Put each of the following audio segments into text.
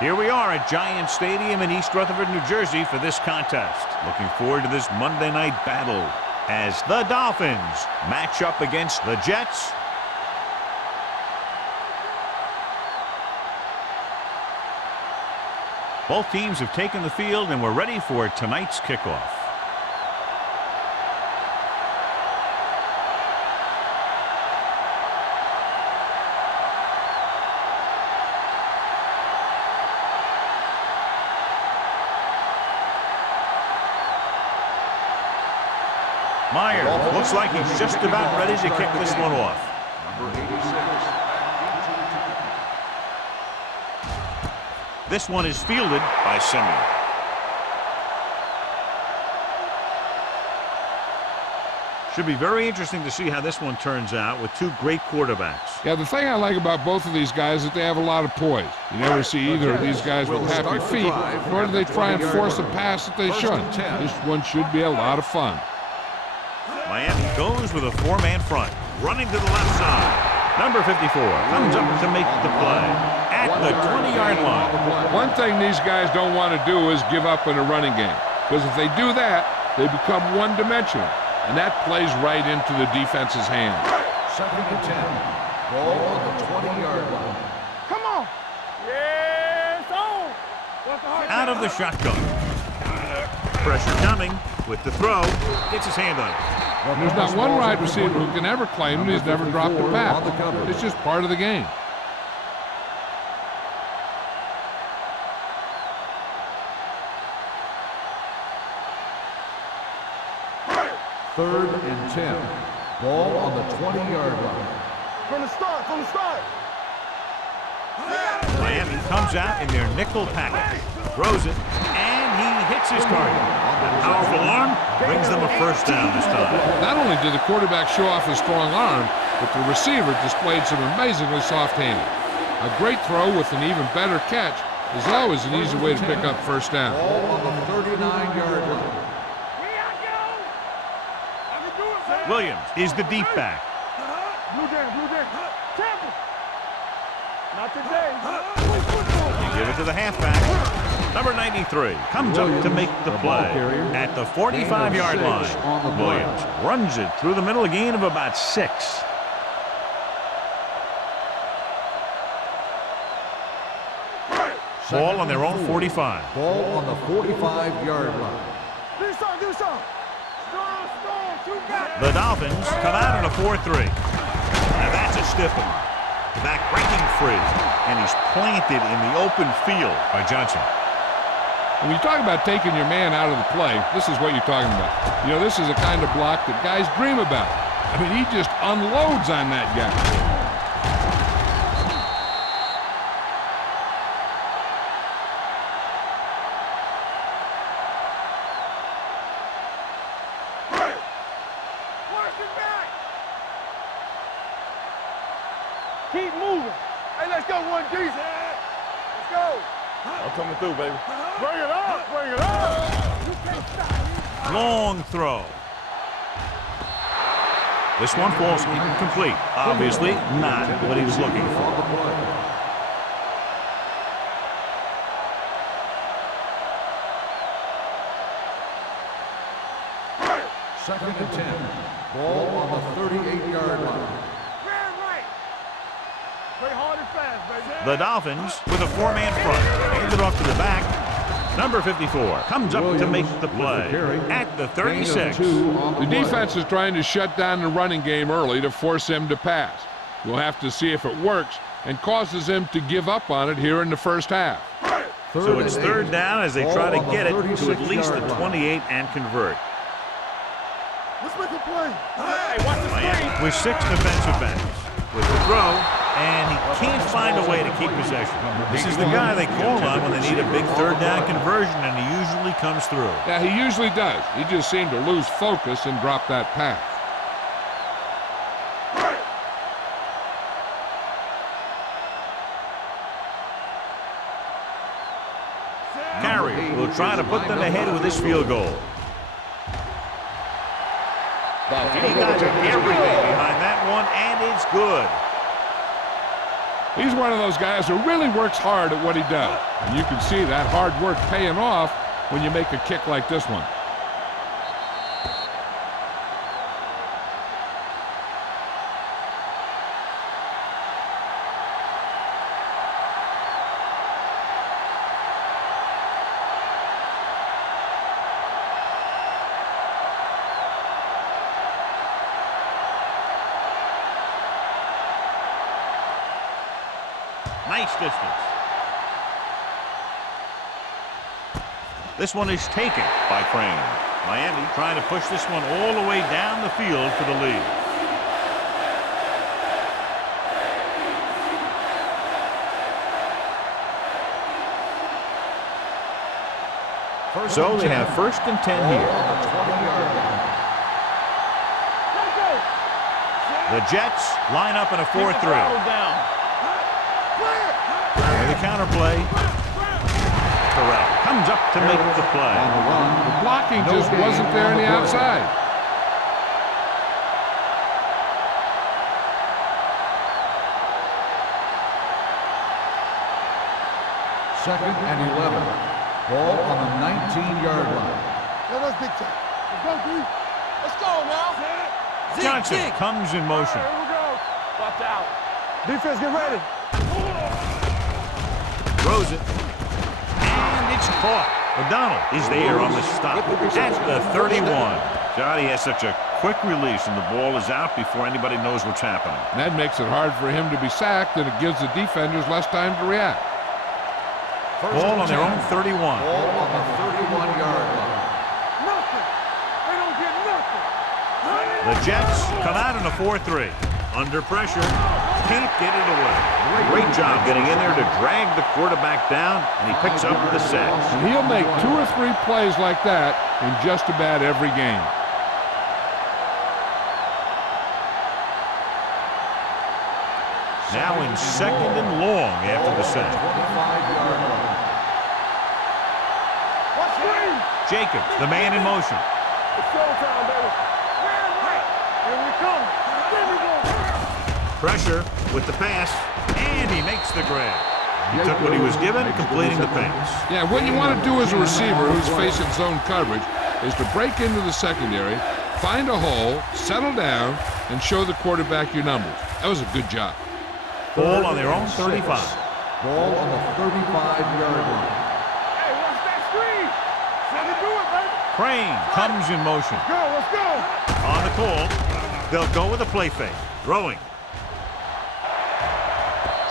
Here we are at Giant Stadium in East Rutherford, New Jersey for this contest. Looking forward to this Monday night battle as the Dolphins match up against the Jets. Both teams have taken the field and we're ready for tonight's kickoff. Myers looks like he's just about ready to kick this one off. Number 86. This one is fielded by Simeon. Should be very interesting to see how this one turns out with two great quarterbacks. Yeah, the thing I like about both of these guys is that they have a lot of poise. You never see either of these guys with happy feet, nor do they try and force a pass that they shouldn't. This one should be a lot of fun. Miami goes with a four-man front, running to the left side. Number 54 comes up to make the play at the 20-yard line. One thing these guys don't want to do is give up in a running game, because if they do that, they become one-dimensional, and that plays right into the defense's hands. 2nd and 10. Ball on the 20-yard line. Come on. Yes, on. Out of the shotgun. Pressure coming with the throw. Gets his hand on it. There's not one wide receiver who can ever claim that he's never dropped a pass. It's just part of the game. Third and 10. Ball on the 20-yard line. From the start, Miami comes out in their nickel package. Throws it, and he hits his target. That powerful arm brings them a first down this time. Not only did the quarterback show off his strong arm, but the receiver displayed some amazingly soft handling. A great throw with an even better catch is always an easy way to pick up first down. Ball on the 39-yard line. Williams is the deep back. Blue game. Temple. Not today. They give it to the halfback. Number 93 comes up to make the play at the 45-yard line. Williams runs it through the middle, a gain of about 6. Ball on their own 45. Ball on the 45-yard line. Do something. The Dolphins come out in a 4-3. Now that's a stiff one. The back breaking free, and he's planted in the open field by Johnson. When you talk about taking your man out of the play, this is what you're talking about. You know, this is the kind of block that guys dream about. I mean, he just unloads on that guy. Keep moving. Hey, let's go, 1D. Let's go. I'm coming through, baby. Bring it up. You can't stop. Long throw. This one falls incomplete. Obviously not what he was looking for. Second and 10. Ball on the 38-yard line. The Dolphins with a four-man front. Hand it off to the back. Number 54 comes up to make the play at the 36. The defense is trying to shut down the running game early to force him to pass. We'll have to see if it works and causes him to give up on it here in the first half. So it's third down as they try to get it to at least the 28 and convert. Let's make a play. Hey, watch the Miami with 6 defensive backs. With the throw, and he can't find a way to keep possession. This is the guy they call on when they need a big third down conversion, and he usually comes through. Yeah, he usually does. He just seemed to lose focus and drop that pass. Carey will try to put them ahead with this field goal. He got everything behind that one, and it's good. He's one of those guys who really works hard at what he does. And you can see that hard work paying off when you make a kick like this one. Nice distance. This one is taken by Crane. Miami trying to push this one all the way down the field for the lead. So they have 1st and 10 here. The Jets line up in a 4-3. The counterplay. Terrell comes up to make the play. The blocking just wasn't there on the outside. Second and 11. Ball on the 19-yard line. Yeah, that's big time. Let's go, dude. Let's go now. Johnson comes in motion. Here we go. Watch out. Defense, get ready. Throws it. And it's caught. O'Donnell is there on the stop at the 31. Johnny has such a quick release, and the ball is out before anybody knows what's happening. And that makes it hard for him to be sacked, and it gives the defenders less time to react. Ball on their own 31. Ball on the 31-yard line. Nothing. They don't get nothing. The Jets come out in a 4-3. Under pressure. Can't get it away. Great job getting in there to drag the quarterback down, and he picks up the sack. And he'll make 2 or 3 plays like that in just about every game. Now in 2nd and long after the sack. 25-yard line. Watch screen. Jacobs, the man in motion. It's showtime, baby. Man, right. Here we come. Here we go. Pressure with the pass, and he makes the grab. He took what he was given, completing the pass. Yeah, what you want to do as a receiver who's facing zone coverage is to break into the secondary, find a hole, settle down, and show the quarterback your numbers. That was a good job. Ball on their own 35. Ball on the 35-yard line. Hey, watch that screen. Let me do it, baby. Crane comes in motion. Let's go. On the call, they'll go with a play fake. Throwing.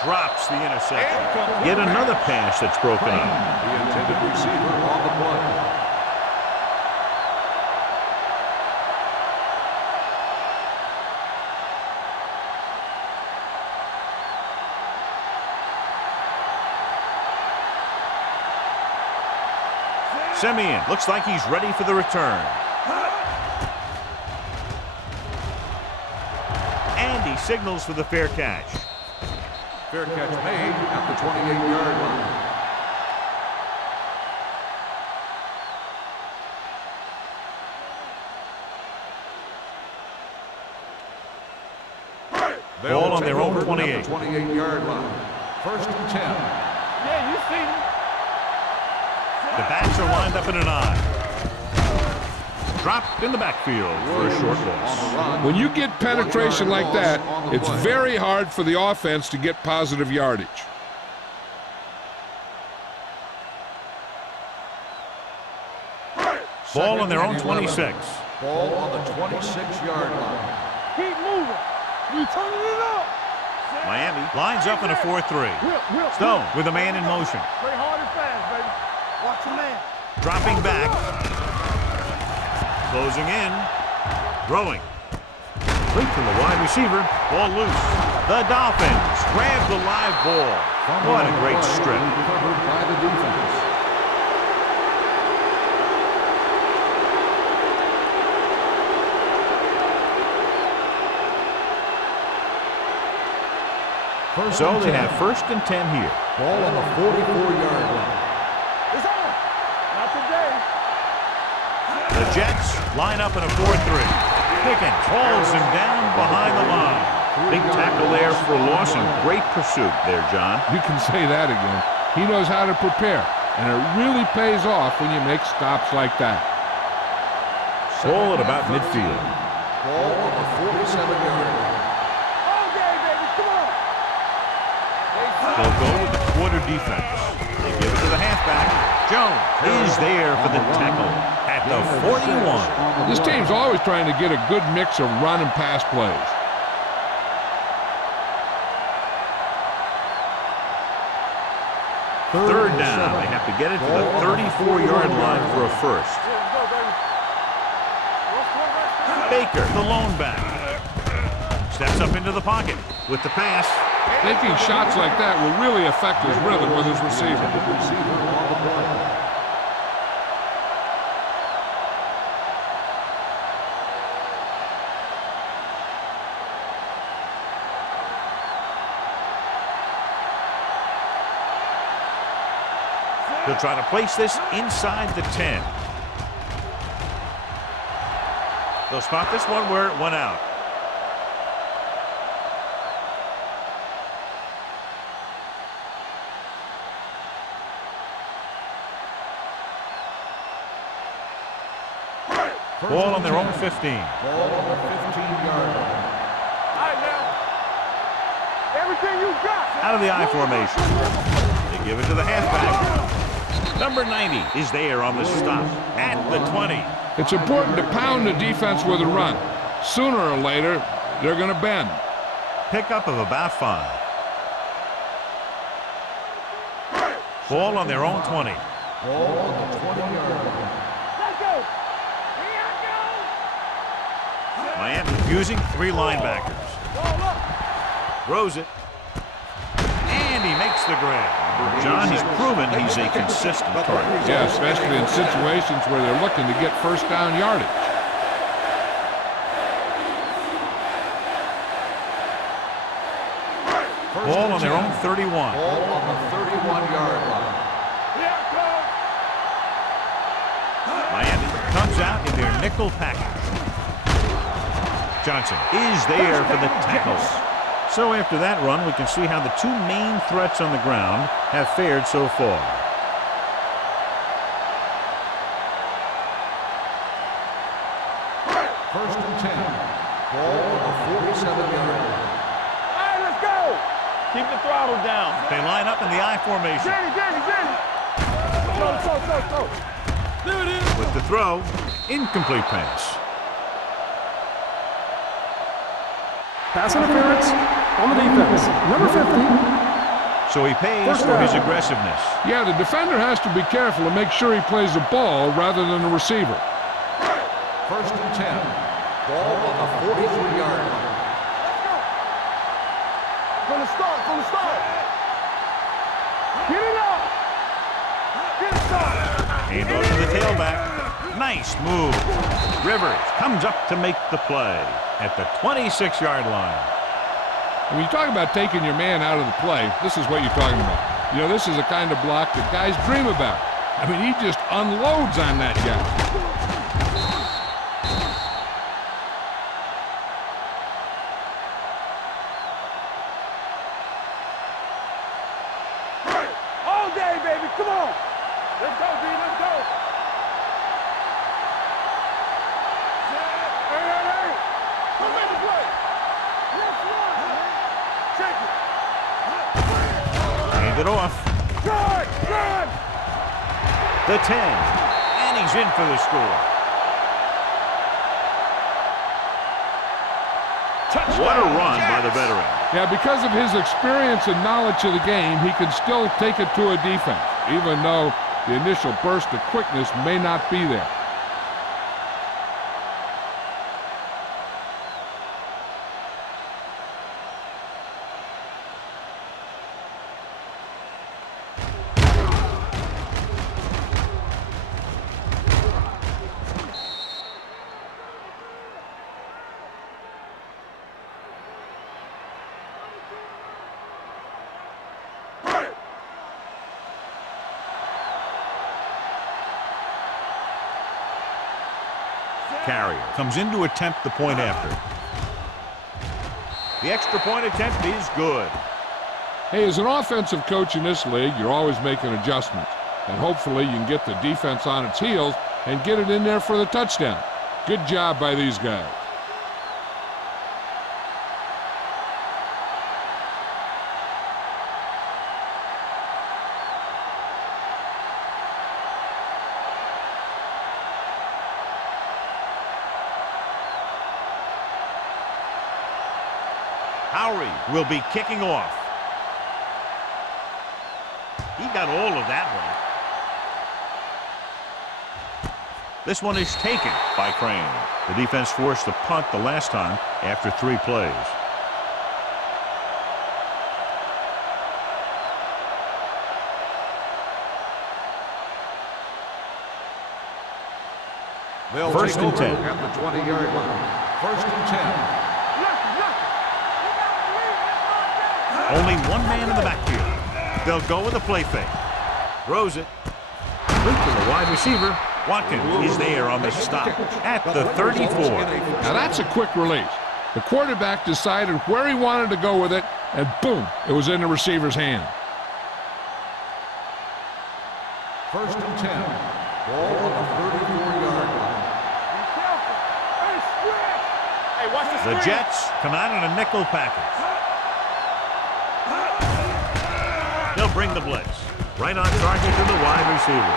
Drops the interception. Yet another pass that's broken up. The intended receiver on the play. Simeon looks like he's ready for the return. And he signals for the fair catch. Fair catch made at the 28-yard line. Ball on their own 28. 28-yard line. 1st and 10. Yeah, you see me. The backs are lined up in an eye. Dropped in the backfield for a short loss. When you get penetration like that, it's very hard for the offense to get positive yardage. Ball on their own 26. Ball on the 26-yard line. Keep moving. You turning it up. Miami lines up in a 4-3. Stone with a man in motion. Play hard and fast, baby. Watch your man. Dropping back. Closing in. Throwing. Complete to the wide receiver. Ball loose. The Dolphins grab the live ball. What a great strip. Covered by the defense. So they have 1st and 10 here. Ball on the 44-yard line. It's on. Not today. The Jets line up in a 4-3. Pickens hauls him down behind the line. Big tackle there for a loss and great pursuit there, John. You can say that again. He knows how to prepare, and it really pays off when you make stops like that. Ball at about midfield. Ball on the 47-yard line. Okay, baby, come on. They'll go with the quarter defense. They give it to the halfback. Jones is there for the tackle at the 41. This team's always trying to get a good mix of run and pass plays. Third down. They have to get it to the 34-yard line for a first. Let's go, baby. Baker, the lone back. Steps up into the pocket with the pass. Taking shots like that will really affect his rhythm with his receiver. He'll try to place this inside the 10. They'll spot this one where it went out. Ball on their own 15. Ball on the 15-yard line. All right, now. Everything you got. Out of the I formation. They give it to the halfback. Number 90 is there on the stop at the 20. It's important to pound the defense with a run. Sooner or later, they're going to bend. Pickup of about 5. Ball on their own 20. Ball on the 20-yard line. Let's go. Here I Miami using 3 linebackers. go. Ball up. Throws it. And he makes the grab. John, he's proven he's a consistent target. Yeah, especially in situations where they're looking to get first down yardage. Ball on their own 31. Ball on the 31-yard line. Here I come. Miami comes out in their nickel package. Johnson is there for the tackle. So after that run, we can see how the 2 main threats on the ground have fared so far. First and 10. Ball on the 47-yard line. All right, let's go. Keep the throttle down. They line up in the I formation. Jenny. Go. There it is. With the throw, incomplete pass. Pass interference on the defense. Number 15. So he pays for his aggressiveness. Yeah, the defender has to be careful to make sure he plays the ball rather than the receiver. First and 10. Ball on the 43-yard line. Let's go. From the start. Get it up. Get it started. Hand off to the tailback. Nice move. Rivers comes up to make the play at the 26-yard line. When you talk about taking your man out of the play, this is what you're talking about. You know, this is the kind of block that guys dream about. I mean, he just unloads on that guy. All day, baby. Come on. Let's go, D. Let's go. Hey. Come in the play. Yes, Lord. Check it. Hand it off. Run. The 10. And he's in for the score. What a run by the veteran. Yeah, because of his experience and knowledge of the game, he can still take it to a defense, even though the initial burst of quickness may not be there. Carrier comes in to attempt the point after. The extra point attempt is good. Hey, as an offensive coach in this league, you're always making adjustments. And hopefully you can get the defense on its heels and get it in there for the touchdown. Good job by these guys. Howery will be kicking off. He got all of that one. This one is taken by Crane. The defense forced a punt the last time after 3 plays. They'll First take and over 10. at the 20-yard line. First and 10. Only one man in the backfield. They'll go with a play fake. Throws it. Loop to the wide receiver. Watkins is there on the stop at the 34. Now that's a quick release. The quarterback decided where he wanted to go with it, and boom, it was in the receiver's hand. First and 10. Ball on the 34-yard line. Hey, watch the The screen. Jets come out in a nickel package. They'll bring the blitz. Right on target to the wide receiver.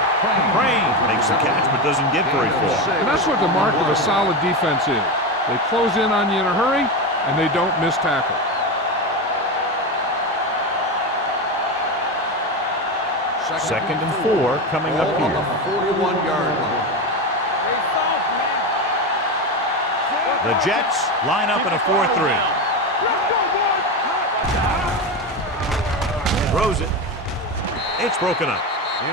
Crane makes the catch but doesn't get very far. And that's what the mark of a solid defense is. They close in on you in a hurry, and they don't miss tackle. Second and 4 coming up Ball on here. the 41-yard line. The Jets line up in a 4-3. Throws it. It's broken up.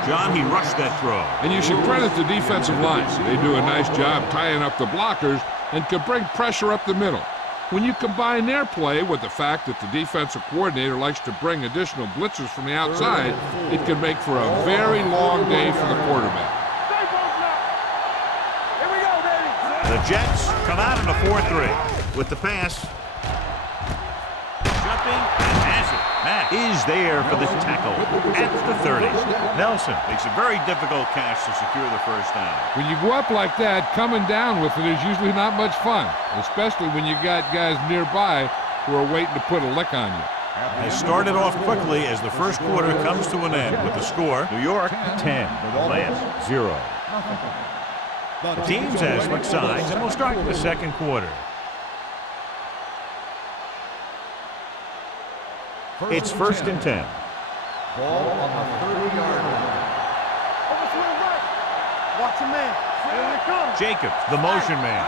John, he rushed that throw. And you should credit the defensive line. They do a nice job tying up the blockers and can bring pressure up the middle. When you combine their play with the fact that the defensive coordinator likes to bring additional blitzers from the outside, it can make for a very long day for the quarterback. Here we go, baby. The Jets come out in a 4-3 with the pass. Jumping and has it. Matt is there for the tackle at the 30. Nelson makes a very difficult catch to secure the first down. When you go up like that, coming down with it is usually not much fun, especially when you got guys nearby who are waiting to put a lick on you. They started off quickly as the first quarter comes to an end with the score New York 10, Atlanta 0. The teams have switched sides and will start the second quarter. It's first and 10. Ball on the 30-yard line. Over to the right. Watch your man. Here it comes. Jacobs, the motion man.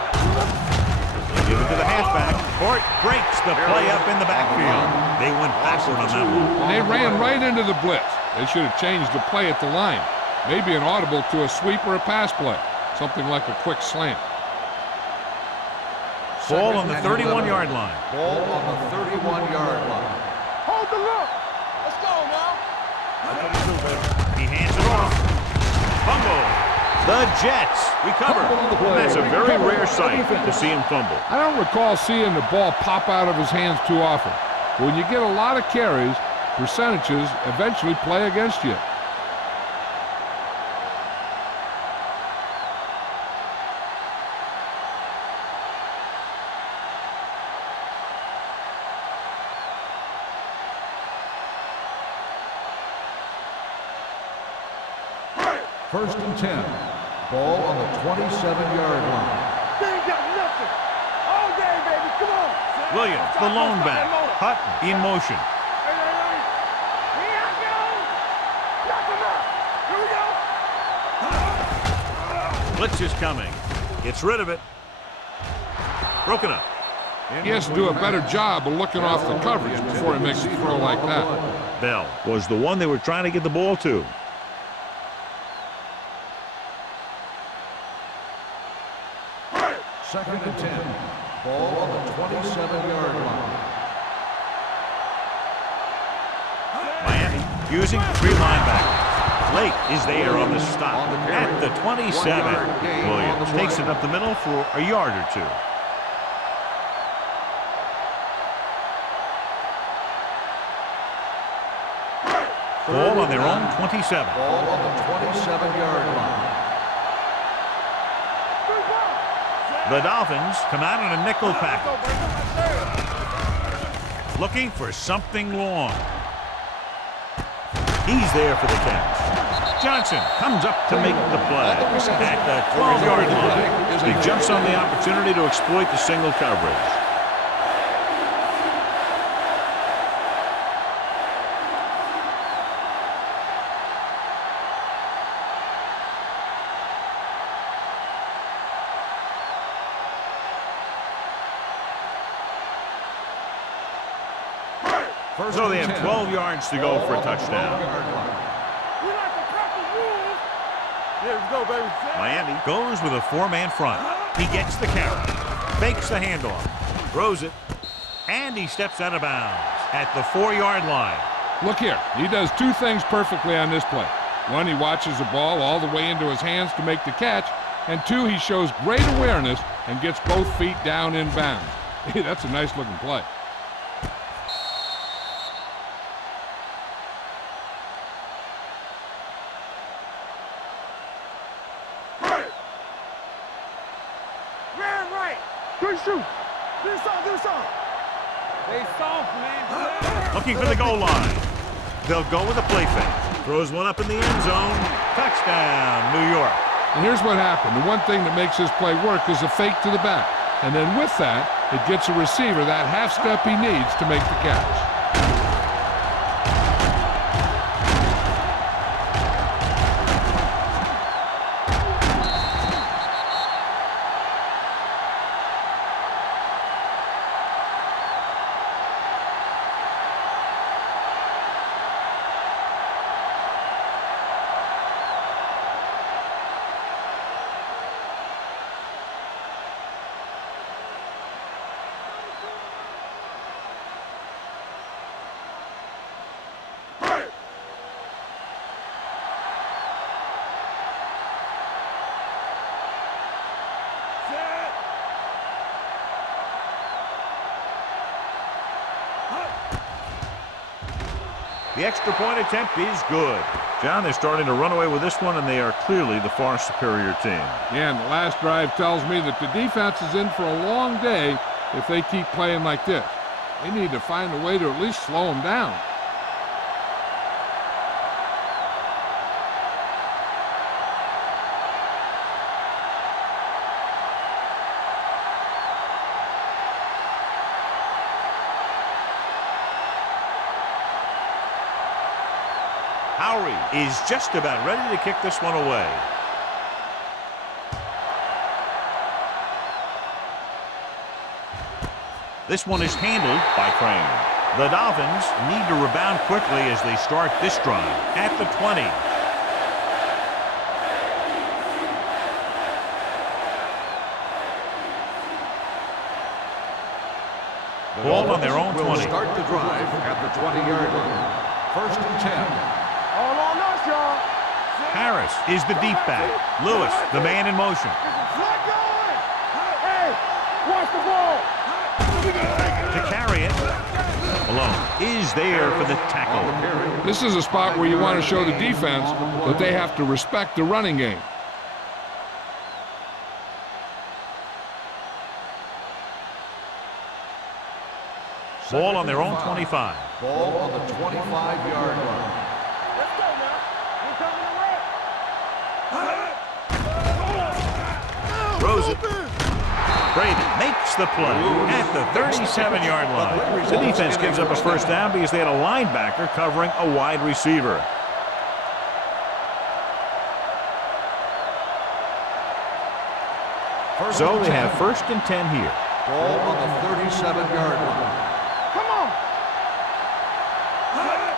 They give it to the halfback. Court breaks the play up in the backfield. They went backward on that one. And they ran right into the blitz. They should have changed the play at the line. Maybe an audible to a sweep or a pass play. Something like a quick slant. Ball on the 31-yard line. Ball on the 31-yard line. Hold the look. Let's go now. He hands it off. Fumble. The Jets recover. That's a very rare sight to see him fumble. I don't recall seeing the ball pop out of his hands too often. But when you get a lot of carries, percentages eventually play against you. First and 10. Ball on the 27-yard line. They ain't got nothing. All day, baby. Come on. Williams, the lone back. Hutton in motion. Hey, hey, hey. Here I go. Knock him out. Here we go. Blitz is coming. Gets rid of it. Broken up. He has to do a better job of looking off the coverage before he makes a throw like that. Bell was the one they were trying to get the ball to. Second and 10. Ball on the 27-yard line. Miami using 3 linebackers. Lake is there on the stop at the 27. Williams takes it up the middle for a yard or two. Ball on their own 27. Ball on the 27-yard line. The Dolphins come out in a nickel package, looking for something long. He's there for the catch. Johnson comes up to make the play at the 12-yard line. He jumps on the opportunity to exploit the single coverage. So they have 12 yards to go for a touchdown. We like to cut the rules. Here we go, baby. Miami goes with a four-man front. He gets the carry, fakes the handoff, throws it, and he steps out of bounds at the 4-yard line. Look here. He does two things perfectly on this play. One, he watches the ball all the way into his hands to make the catch. And two, he shows great awareness and gets both feet down in bounds. Hey, that's a nice-looking play. Looking for the goal line. They'll go with a play fake. Throws one up in the end zone. Touchdown, New York. And here's what happened. The one thing that makes this play work is a fake to the back. And then with that, it gets a receiver that half step he needs to make the catch. The extra point attempt is good. John, they're starting to run away with this one, and they are clearly the far superior team. Yeah, and the last drive tells me that the defense is in for a long day if they keep playing like this. They need to find a way to at least slow them down. Is just about ready to kick this one away. This one is handled by Crane. The Dolphins need to rebound quickly as they start this drive at the 20. Ball on their own 20. Start the drive at the 20-yard line. 1st and 10. All on us, y'all. Harris is the deep back. Lewis, the man in motion. Hey, watch the ball. To carry it, Malone is there for the tackle. This is a spot where you want to show the defense that they have to respect the running game. Ball on their own 25. Ball on the 25-yard line. Let's go now. We're coming away. Throws it. Brady makes the play at the 37-yard line. The defense gives up a first down because they had a linebacker covering a wide receiver. So they have 1st and 10 here. Ball on the 37-yard line.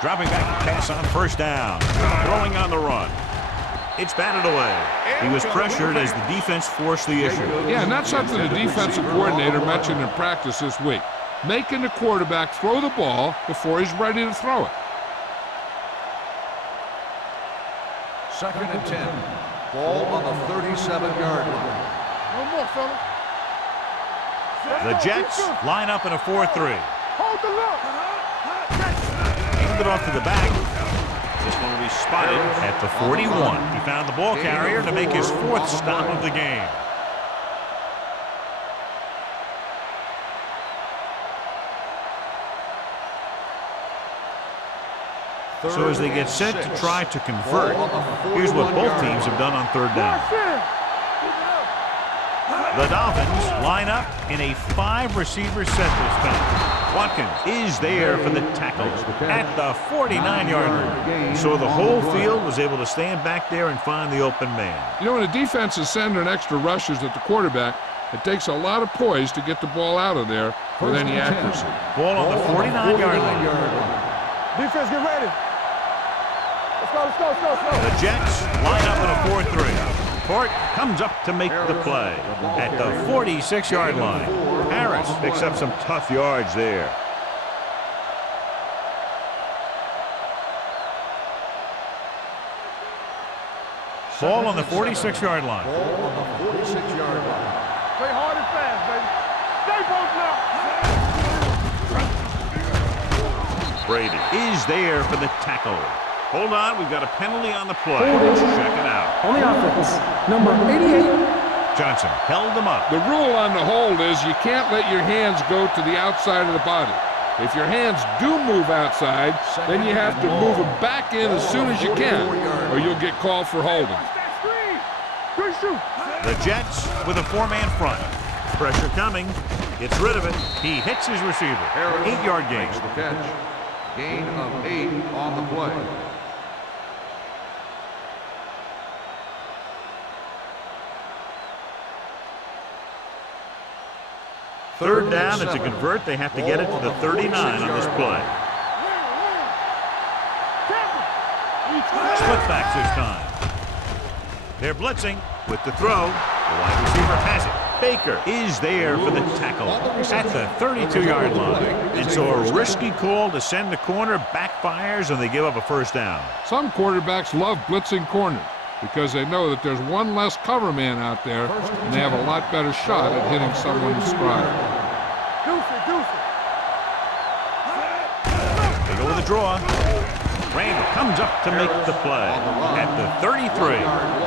Dropping back to pass on 1st down. Throwing on the run. It's batted away. He was pressured as the defense forced the issue. Yeah, and that's something the defensive coordinator mentioned in practice this week. Making the quarterback throw the ball before he's ready to throw it. 2nd and 10. Ball on the 37-yard line. One more, fella. The Jets line up in a 4-3. Hold the look. Hand it off to the back. going to be spotted at the 41. He found the ball carrier to make his 4th stop of the game. So as they get set to try to convert, here's what both teams have done on 3rd down. The Dolphins line up in a 5-receiver set this time. Watkins is there for the tackle at the 49-yard line. So the whole field was able to stand back there and find the open man. You know, when a defense is sending extra rushers at the quarterback, it takes a lot of poise to get the ball out of there with any accuracy. Ball on the 49-yard line. Defense, get ready. Let's go. The Jets line up in a 4-3. Court comes up to make the play at the 46-yard line. Harris picks up some tough yards there. Ball on the 46-yard line. Play hard and fast, baby. Stay both now. Brady is there for the tackle. Hold on, we've got a penalty on the play. Let's check it out. On the offense, number 88. Johnson held him up. The rule on the hold is you can't let your hands go to the outside of the body. If your hands do move outside, then you have to move them back in as soon as you can, or you'll get called for holding. The Jets with a 4-man front. Pressure coming. Gets rid of it. He hits his receiver. 8-yard gain. The catch. Gain of 8 on the play. Third down, and to convert, they have to get it to the 39 on this play. Split backs this time. They're blitzing with the throw. The wide receiver has it. Baker is there for the tackle at the 32-yard line. And so a risky call to send the corner backfires, and they give up a 1st down. Some quarterbacks love blitzing corners because they know that there's one less cover man out there, and they have a lot better shot at hitting someone in stride. They go with a draw. Randall comes up to make the play at the 33.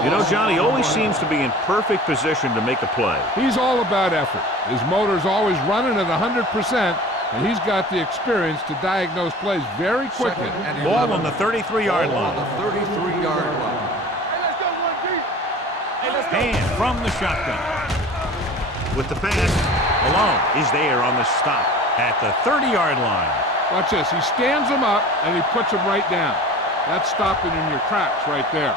You know, John, he always seems to be in perfect position to make a play. He's all about effort. His motor's always running at 100%, and he's got the experience to diagnose plays very quickly. Ball on the 33-yard line. And from the shotgun. With the pass, Malone is there on the stop at the 30-yard line. Watch this. He stands him up, and he puts him right down. That's stopping in your tracks right there.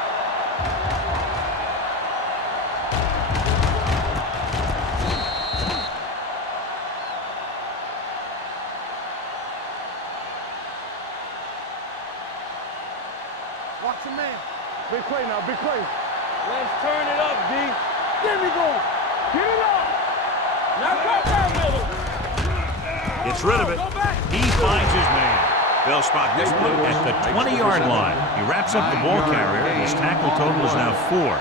Watch your man. Big play now, big play. Let's turn it up, D. There we go. Get it up. Now cut down, Miller. Gets rid of it. He finds his man. They'll spot this one at the 20-yard line. He wraps up the ball carrier. His tackle total is now 4.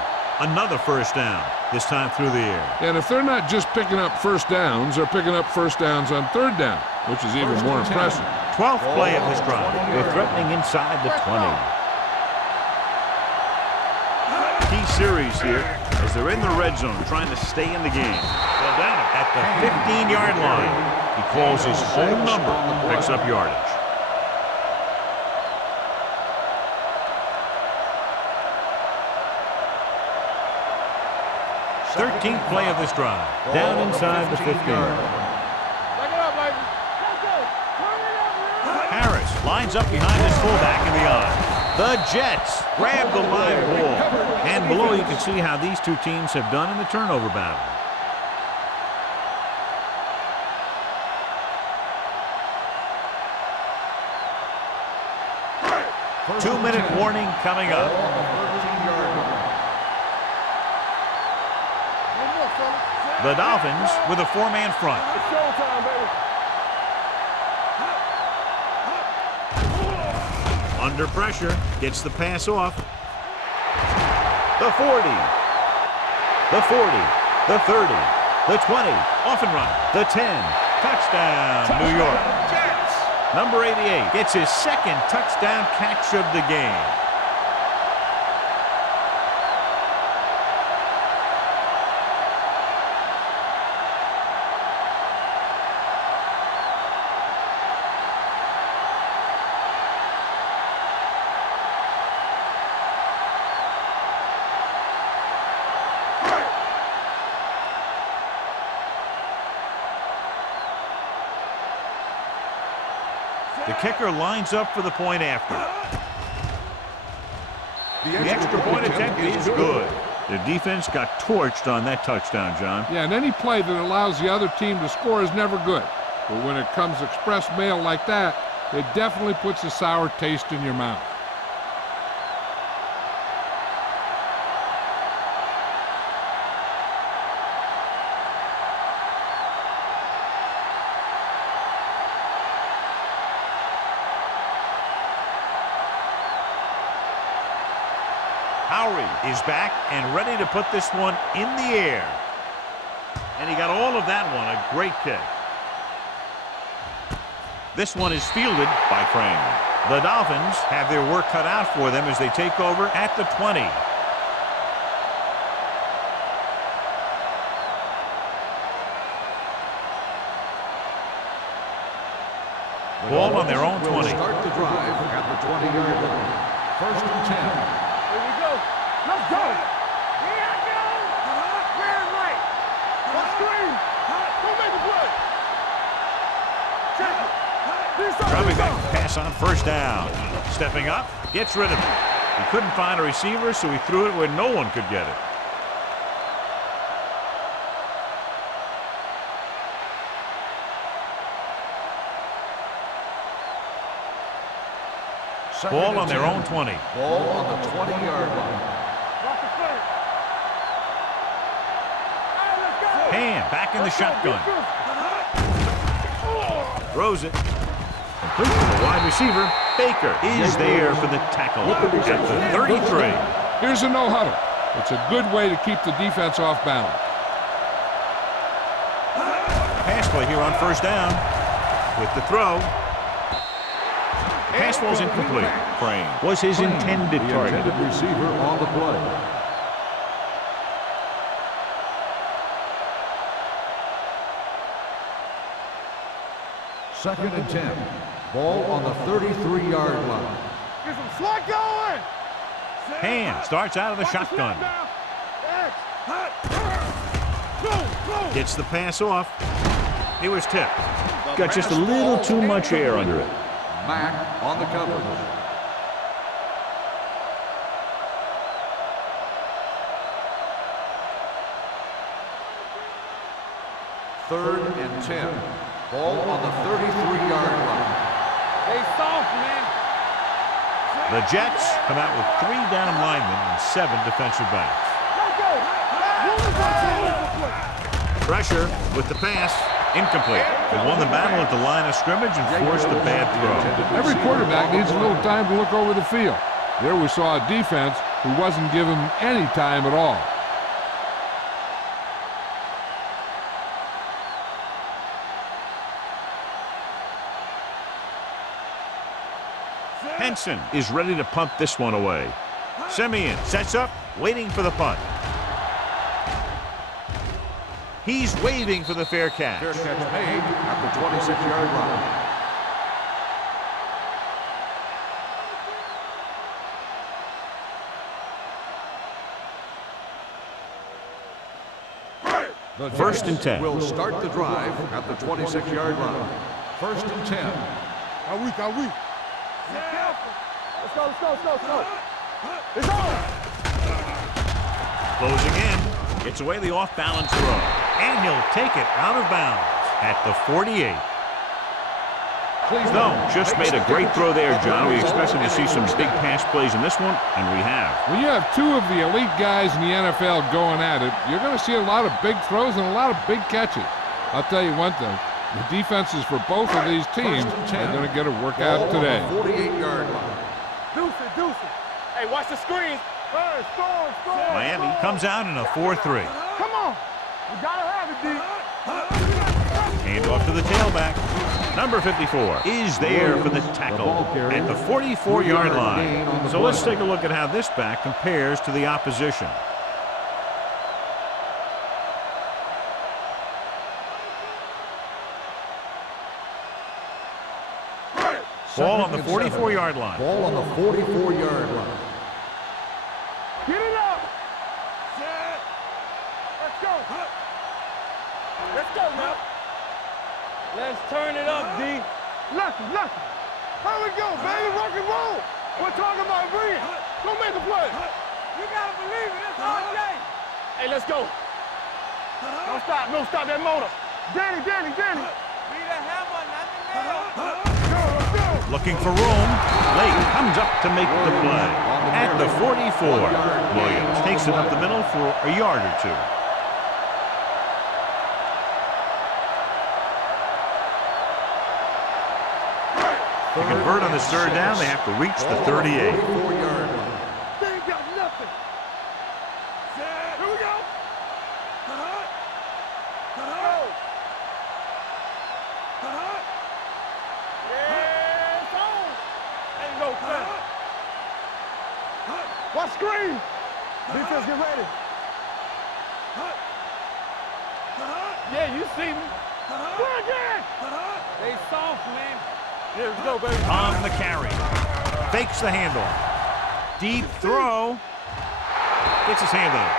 Another 1st down, this time through the air. And if they're not just picking up 1st downs, they're picking up 1st downs on 3rd down, which is even more impressive. 12th play of this drive. They're threatening inside the 20. Key series here as they're in the red zone trying to stay in the game. Well, down at the 15-yard line. He calls his home number, picks up yardage. Thirteenth play of this drive. Down inside the 15. Harris lines up behind his fullback in the eye. The Jets grab the live ball. And below you can see how these two teams have done in the turnover battle. 2-minute warning coming up. The Dolphins with a 4-man front. Under pressure, gets the pass off. The 40, the 40, the 30, the 20, off and run, the 10, touchdown, New York. Number 88 gets his 2nd touchdown catch of the game. The kicker lines up for the point after. The extra point attempt is good. The defense got torched on that touchdown, John. Yeah, and any play that allows the other team to score is never good. But when it comes express mail like that, it definitely puts a sour taste in your mouth. Is back and ready to put this one in the air. And he got all of that one. A great kick. This one is fielded by Crane. The Dolphins have their work cut out for them as they take over at the 20. Ball on their own 20. Start the drive at the 20-yard line. First and 10. Here we go. Let's go. Here I go. Where right? On screen. Go make a play. Check it. Dropping back to pass on first down. Stepping up, gets rid of it. He couldn't find a receiver, so he threw it where no one could get it. Ball on their own 20. Ball on the 20-yard line. Ham back in the shotgun. Throws it. Complete to the wide receiver. Baker is there for the tackle at the 33. Here's a no-huddle. It's a good way to keep the defense off balance. Pass play here on first down. With the throw. Pass ball's incomplete. Crane was his intended target. The receiver on the play. Second and 10. Ball on the 33-yard line. Get some slot going. Ham starts out of the shotgun. Gets the pass off. It was tipped. Got just a little too much air under it. Mack on the coverage. Third and 10. Ball on the 33-yard line. Stay soft, man. The Jets come out with 3 down linemen and 7 defensive backs. Pressure with the pass. Incomplete. They won the battle at the line of scrimmage and forced the bad throw. Every quarterback needs a little time to look over the field. There we saw a defense who wasn't given any time at all. Henson is ready to punt this one away. Simeon sets up, waiting for the punt. He's waving for the fair catch. Fair catch made at the 26-yard line. The First and 10. Will start the drive at the 26-yard line. First and 10. Are we? Let's go. It's on. Closing in. Gets away the off-balance throw. And he'll take it out of bounds at the 48. No, just made a great throw there, John. We expected to see some big pass plays in this one, and we have. When you have 2 of the elite guys in the NFL going at it, you're going to see a lot of big throws and a lot of big catches. I'll tell you one thing. The defenses for both of these teams are going to get a workout today. 48-yard line. Deuce it. Hey, watch the screen. Hey, score. Miami comes out in a 4-3. Come on. We gotta have it, D. Hand off to the tailback. Number 54 is there for the tackle at the 44-yard line. So let's take a look at how this back compares to the opposition. Ball on the 44-yard line. Ball on the 44-yard line. Get it up. Set. Let's go now. Let's turn it up, D. Lucky. Here we go, baby. Rock and roll. We're talking about breathe. Go make a play. You gotta believe it. It's all day. Hey, let's go. Don't stop. Don't stop that motor. Danny. Be the hammer, not the nail. Go. Looking for room. Lake comes up to make the play. At the 44, Williams takes it up the middle for a yard or two. To convert on this third down, they have to reach the 38. They ain't got nothing. Here we go. Yeah, it's on. Ain't no thing. Watch screen. Defense, get ready. Yeah, you see me. Play again. They soft, man. Here we go, baby. On the carry. Fakes the handoff. Deep throw. Gets his hand on it.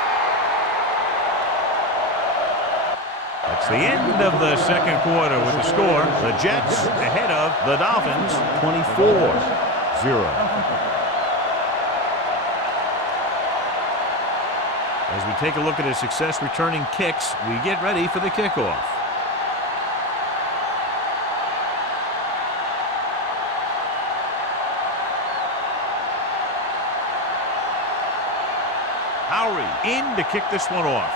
That's the end of the second quarter with the score. The Jets ahead of the Dolphins 24-0. As we take a look at his success returning kicks, we get ready for the kickoff. Howery in to kick this one off.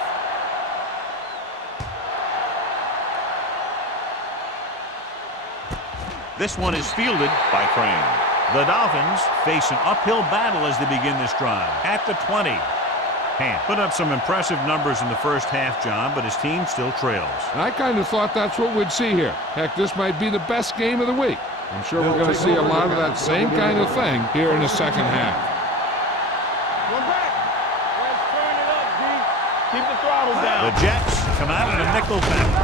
This one is fielded by Crane. The Dolphins face an uphill battle as they begin this drive. At the 20. Ham put up some impressive numbers in the first half, John, but his team still trails. And I kind of thought that's what we'd see here. Heck, this might be the best game of the week. I'm sure we're going to see a lot of that same kind of thing here in the second half. One back. Let's turn it up, D. Keep the throttle down. The Jets come out in a nickel package.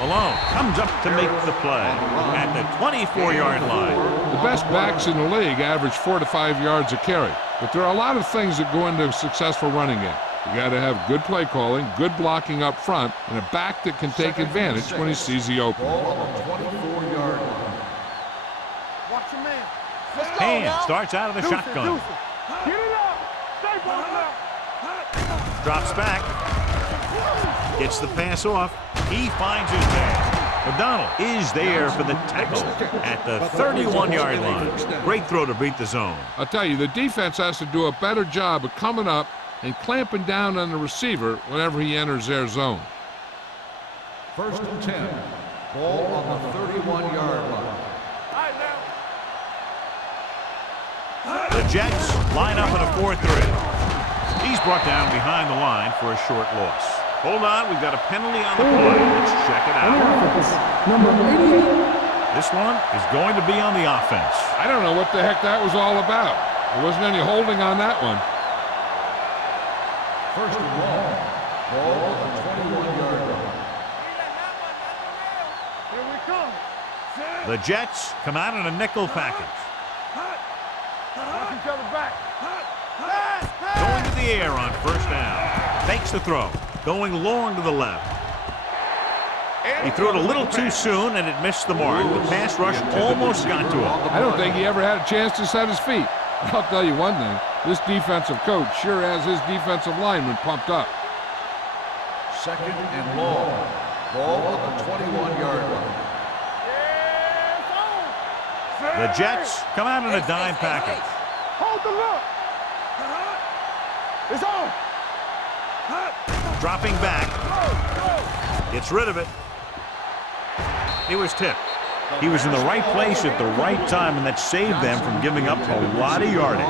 Malone comes up to make the play at the 24-yard line. The best backs in the league average 4 to 5 yards a carry. But there are a lot of things that go into a successful running game. You got to have good play calling, good blocking up front, and a back that can take advantage when he sees the opening. Watch your man. Let's go Ham now. starts out of the shotgun. Get it up. Stay balled up. Drops back. Gets the pass off. He finds his man. O'Donnell is there for the tackle at the 31-yard line. Great throw to beat the zone. I'll tell you, the defense has to do a better job of coming up and clamping down on the receiver whenever he enters their zone. 1st and 10. Ball on the 31-yard line. The Jets line up in a 4-3. He's brought down behind the line for a short loss. Hold on, we've got a penalty on the play. Let's check it out. Number 88. This one is going to be on the offense. I don't know what the heck that was all about. There wasn't any holding on that one. 1st and long. Ball on the 21-yard line. Here we come. The Jets come out in a nickel package. Watch each other back. Going to the air on first down. Fakes the throw. Going long to the left. He threw it a little too soon, and it missed the mark. The pass rush almost got to him. I don't think he ever had a chance to set his feet. I'll tell you one thing. This defensive coach sure has his defensive linemen pumped up. 2nd and long. Ball on the 21-yard line. The Jets come out in a dime package. Hold the look. It's on. Dropping back. Gets rid of it. He was tipped. He was in the right place at the right time, and that saved them from giving up a lot of yardage.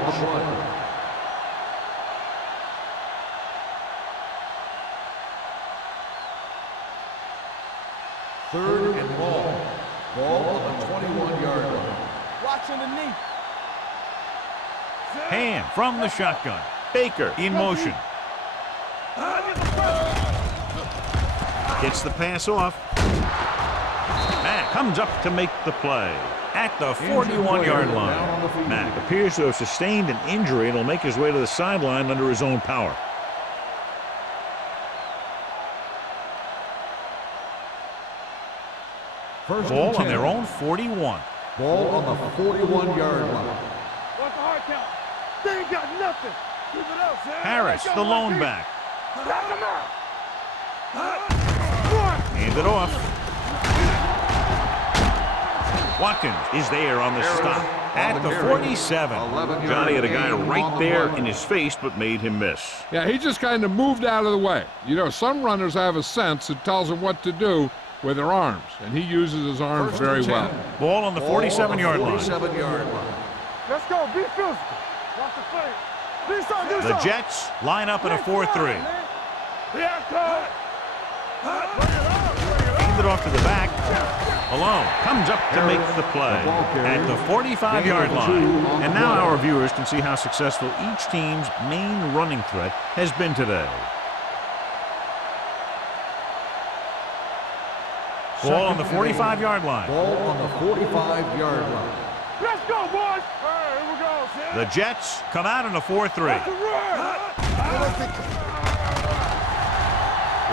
3rd and long. Ball on the 21-yard line. Watch underneath. Ham from the shotgun. Baker in motion. Gets the pass off. Mack comes up to make the play at the 41-yard line. Mack appears to have sustained an injury and will make his way to the sideline under his own power. Ball on their own 41. Ball on the 41-yard line. What's the hard count? They ain't got nothing. Keep it up, Sam. Harris, the lone back. Knock him out. Hand it off. Watkins is there on the stop at the 47. Johnny had a guy right there in his face, but made him miss. Yeah, he just kind of moved out of the way. You know, some runners have a sense that tells them what to do with their arms, and he uses his arms very well. Ball on the 47-yard line. 47-yard line. Let's go. Be physical. Watch the play. Do something. The Jets line up in a 4-3. Yeah, cut. Hand it off to the back. Malone comes up to make the play at the 45-yard line. And now our viewers can see how successful each team's main running threat has been today. Ball on the 45-yard line. Ball on the 45-yard line. Let's go, boys. All right, here we go, Sam. The Jets come out in a 4-3.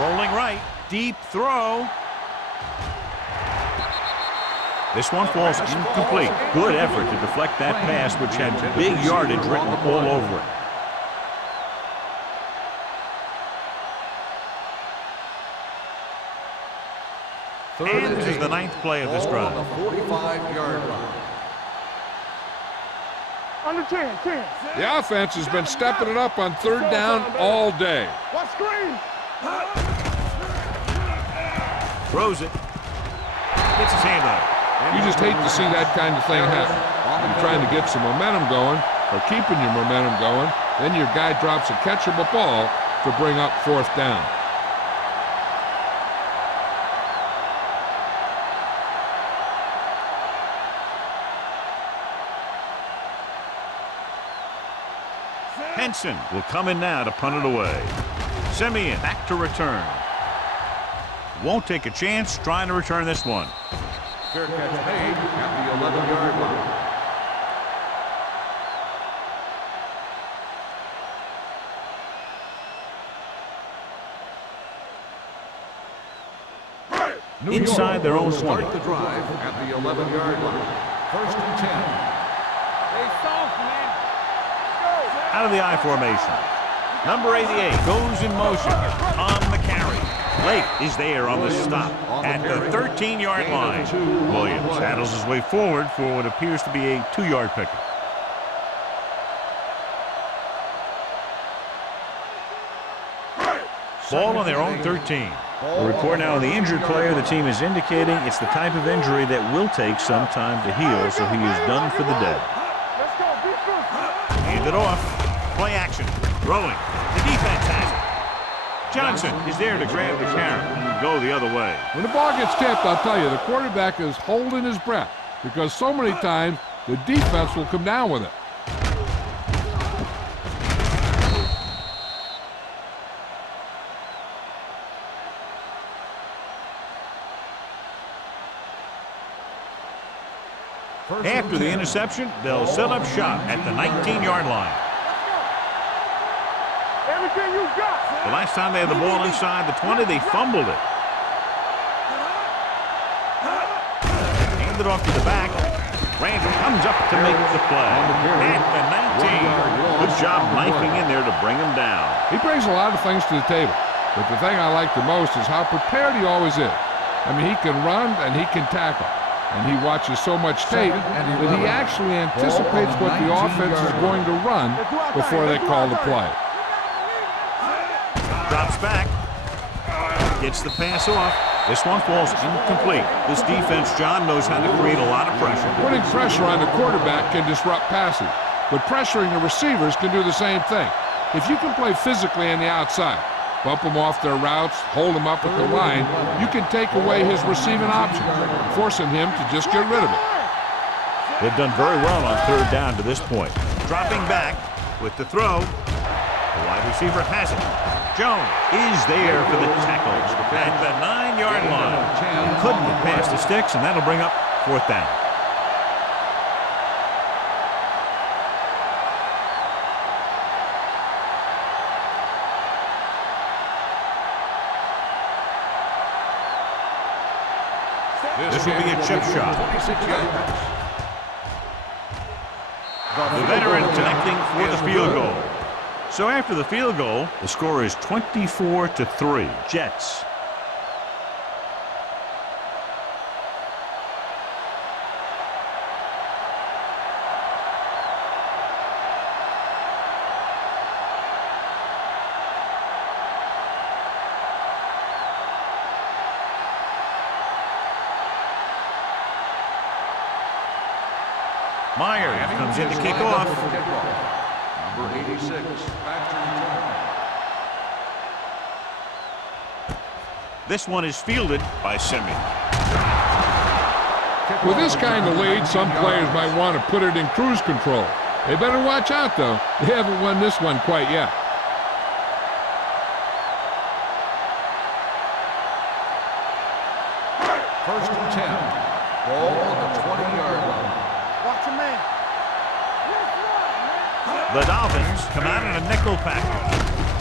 Rolling right, deep throw. This one falls incomplete. Good effort to deflect that pass, which had big yardage written all over it. And this is the 9th play of this drive. Ball on the 45-yard line. Under 10. The offense has been stepping it up on 3rd down all day. What screen? Throws it. Gets his hand on it. You just hate to see that kind of thing happen. You're trying to get some momentum going, or keeping your momentum going, then your guy drops a catchable ball to bring up 4th down. Henson will come in now to punt it away. Simeon back to return. Won't take a chance trying to return this one. Fair catch made at the 11-yard line. Inside their own 20. Start the drive at the 11-yard line. 1st and 10. Stay soft, man. Out of the I formation. Number 88 goes in motion on the carry. Lake is there on the stop at the 13-yard line. Williams saddles his way forward for what appears to be a 2-yard pickup. Ball on their own 13. A report now on the injured player. The team is indicating it's the type of injury that will take some time to heal, so he is done for the day. Let's go. Be physical. Hand it off. Play action. Throwing. The defense has it. Johnson is there to grab the carry and go the other way. When the ball gets tipped, I'll tell you, the quarterback is holding his breath because so many times the defense will come down with it. After the interception, they'll set up shop at the 19-yard line. Everything you got. The last time they had the ball inside the 20, they fumbled it. Hand it off to the back. Randall comes up to make the play. At the 19. Good job knifing in there to bring him down. He brings a lot of things to the table, but the thing I like the most is how prepared he always is. I mean, he can run and he can tackle. And he watches so much tape that he actually anticipates what the offense is going to run before they call the play. Drops back. Gets the pass off. This one falls incomplete. This defense, John, knows how to create a lot of pressure. Putting pressure on the quarterback can disrupt passing, but pressuring the receivers can do the same thing. If you can play physically on the outside, bump them off their routes, hold them up at the line, you can take away his receiving options, forcing him to just get rid of it. They've done very well on 3rd down to this point. Dropping back with the throw. The wide receiver has it. Jones is there for the tackle at the 9-yard line. Couldn't get past the sticks, and that'll bring up 4th down. This will be a chip shot. 26 yards. The veteran connecting for the field goal. So after the field goal, the score is 24-3, Jets. Myers comes in to kick off. Number 86, back to return. This one is fielded by Semi. With this kind of lead, some players might want to put it in cruise control. They better watch out, though. They haven't won this one quite yet. First and 10. Ball on the 20-yard line. Watch your man. The Dolphins come out in a nickel package.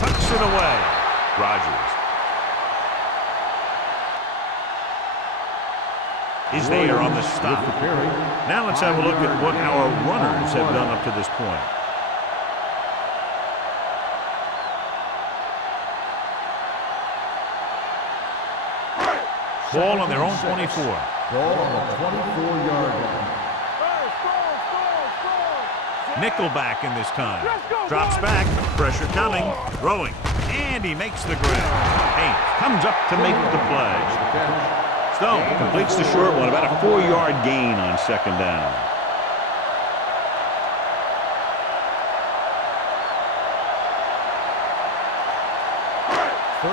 Tucks it away. Rodgers is there on the stop. Now let's have a look at what our runners have done up to this point. Ball on their own 24. Ball on the 24-yard line. Nickelback in this time. Drops back. Pressure coming. Throwing. And he makes the grab. Haynes comes up to make the play. Stone completes the short one. About a 4-yard gain on second down.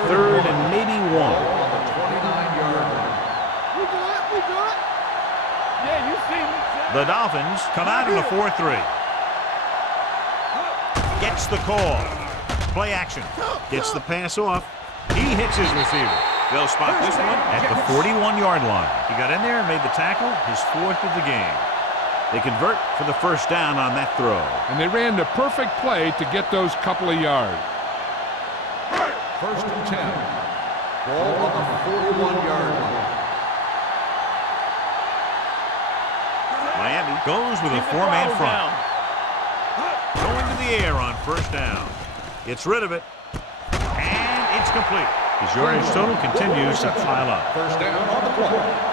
Third and maybe one. On the 29-yard line. We good. Yeah, you see me. The Dolphins come out in a 4-3. Gets the call. Play action. Gets the pass off. He hits his receiver. They'll spot this one at the 41-yard line. He got in there and made the tackle, his 4th of the game. They convert for the first down on that throw. And they ran the perfect play to get those couple of yards. First and 10. Ball on the 41-yard line. Miami goes with a 4-man front. Going to the air on first down. Gets rid of it. And it's complete. His yardage total continues to pile up. First down on the play.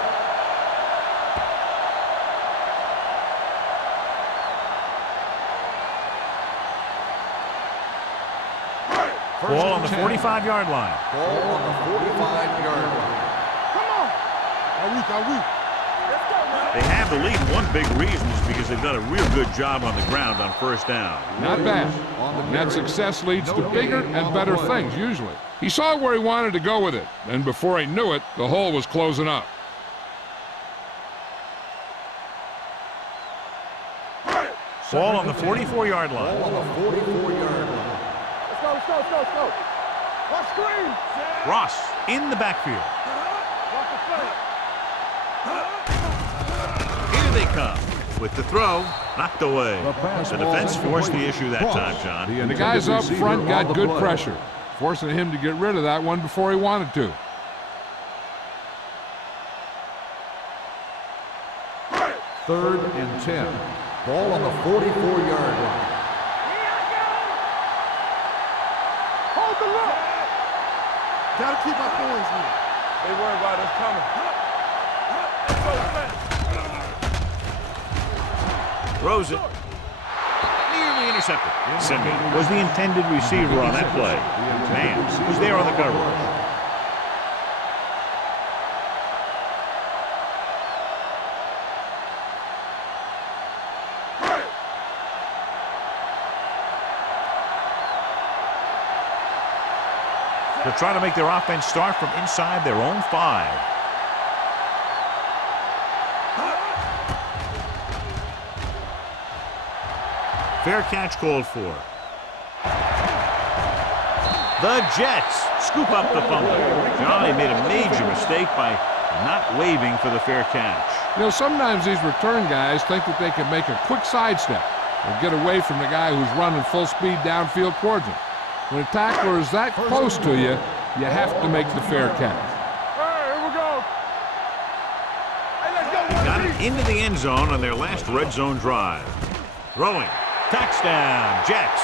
Ball on the 45-yard line. Ball on the 45-yard line. Come on. Are we? They have the lead. One big reason is because they've done a real good job on the ground on first down. Not bad. And that success leads to bigger and better things, usually. He saw where he wanted to go with it, and before he knew it, the hole was closing up. Ball on the 44-yard line. Ball on the 44-yard line. Let's go. Watch screen. Ross in the backfield. Watch the play. Here they come with the throw, knocked away. The defense forced the issue that time, John. And the guys up front got good pressure, forcing him to get rid of that one before he wanted to. Third and 10. Ball on the 44-yard line. Hold the look. Gotta keep our points here. They worry about us coming. Throws it. Nearly intercepted. Simeon was the intended receiver on that play. Man was there on the coverage. They're trying to make their offense start from inside their own 5. Fair catch called for. The Jets scoop up the fumble. Johnny made a major mistake by not waving for the fair catch. You know, sometimes these return guys think that they can make a quick sidestep or get away from the guy who's running full speed downfield towards them. When a tackler is that close to you, you have to make the fair catch. Hey, here we go. Hey, let's go. Got it into the end zone on their last red zone drive. Throwing. Touchdown, Jets.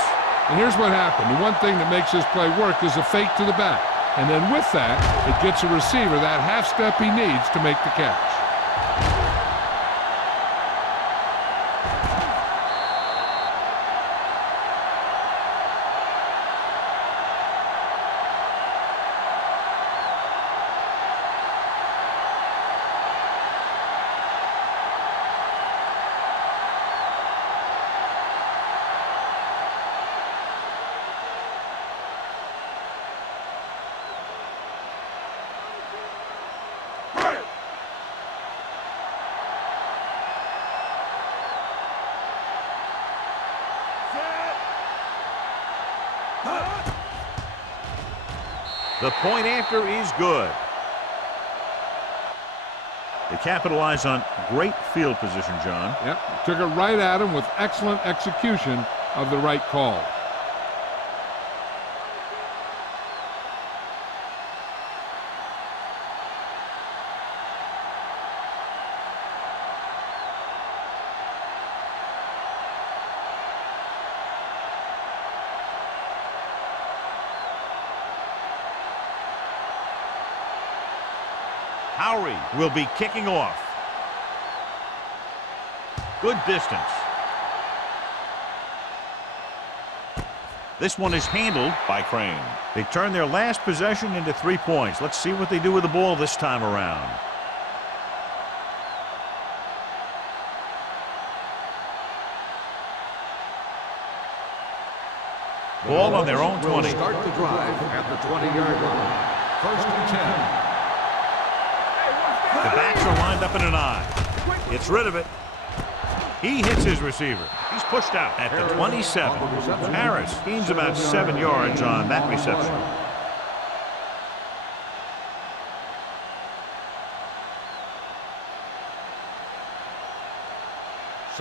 And here's what happened. The one thing that makes this play work is a fake to the back. And then with that, it gets a receiver that half step he needs to make the catch. The point after is good. They capitalize on great field position, John. Yep, took it right at him with excellent execution of the right call. Howery will be kicking off. Good distance. This one is handled by Crane. They turn their last possession into 3 points. Let's see what they do with the ball this time around. Ball on their own 20. Start the drive at the 20-yard line. 1st and 10. The backs are lined up in an I. Gets rid of it. He hits his receiver. He's pushed out at the 27. Harris gains about 7 yards on that reception.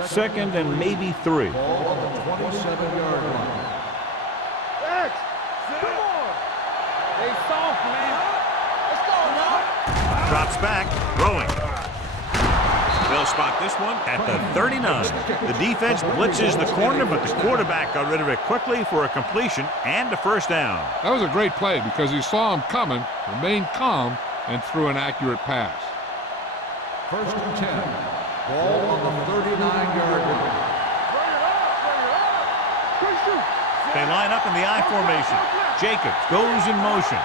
Second and maybe 3. Ball on the 27-yard line. X, come on. They soft, man. Let's go, now. Drops back, throwing. They'll spot this one at the 39. The defense blitzes the corner, but the quarterback got rid of it quickly for a completion and a first down. That was a great play because he saw him coming, remained calm, and threw an accurate pass. 1st and 10. Ball on the 39-yard line. They line up in the I formation. Jacobs goes in motion.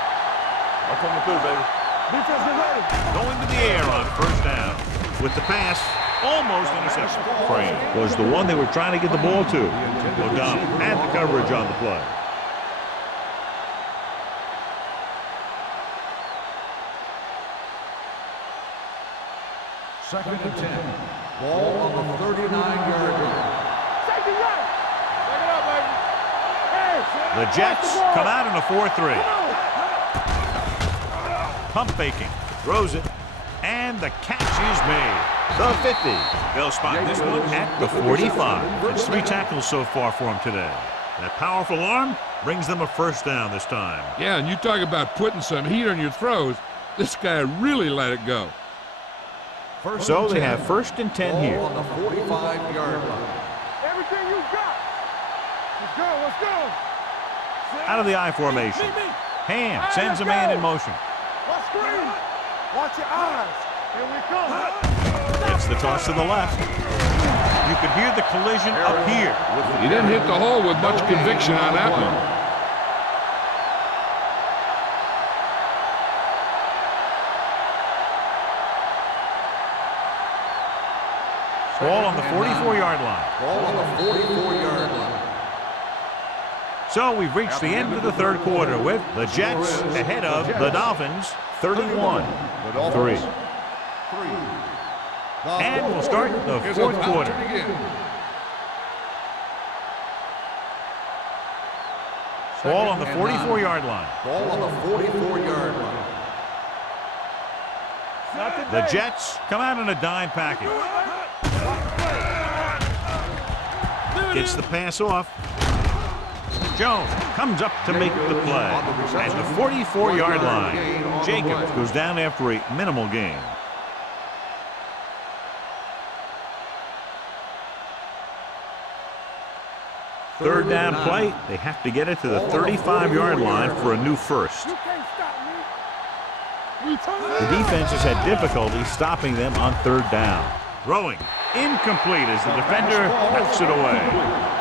I'm coming through, baby. Defense is ready. Going to the air on first down. With the pass, almost intercepted. Crane was the one they were trying to get the ball to. O'Donnell had the coverage on the play. Second and 10. Ball on the 39-yard line. Safety right. Take it up, baby. Hey, The Jets come out in a 4-3. Pump faking. Throws it. And the catch is made. The 50. They'll spot this one at the 45. It's 3 tackles so far for him today. That powerful arm brings them a first down this time. Yeah, and you talk about putting some heat on your throws. This guy really let it go. So they have 1st and 10 here. Ball on the 45-yard line. everything you got. Let's go, let's go. Out of the I formation. Ham sends a man in motion. Watch screen. Watch your eyes. Here we come. It's the toss to the left. You could hear the collision up here. He didn't hit the hole with much conviction on that one. Ball on the 44-yard line. Ball on the 44-yard line. So we've reached the end of the 3rd quarter with the Jets ahead of the Dolphins 31-3. And we'll start the 4th quarter. Ball on the 44-yard line. Ball on the 44-yard line. The Jets come out in a dime package. Gets the pass off. Jones comes up to make the play at the 44-yard line. Jacobs goes down after a minimal gain. Third down play, they have to get it to the 35-yard line for a new first. You can't stop me. The defense has had difficulty stopping them on third down. Throwing. Incomplete as the defender knocks it away.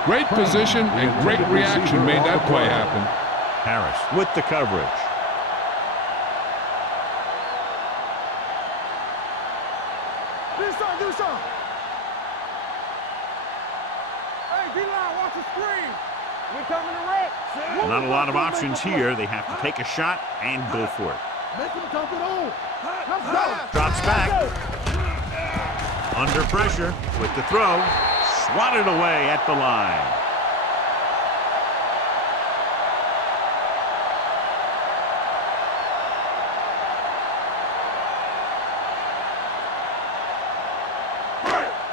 Great position and great reaction made that play happen. Harris with the coverage. Do something. Hey, D-line, watch the screen. We're coming to wreck. Not a lot of options here. They have to take a shot and go for it. Make him dump it on. Let's go. Drops back. Under pressure with the throw. Swatted away at the line.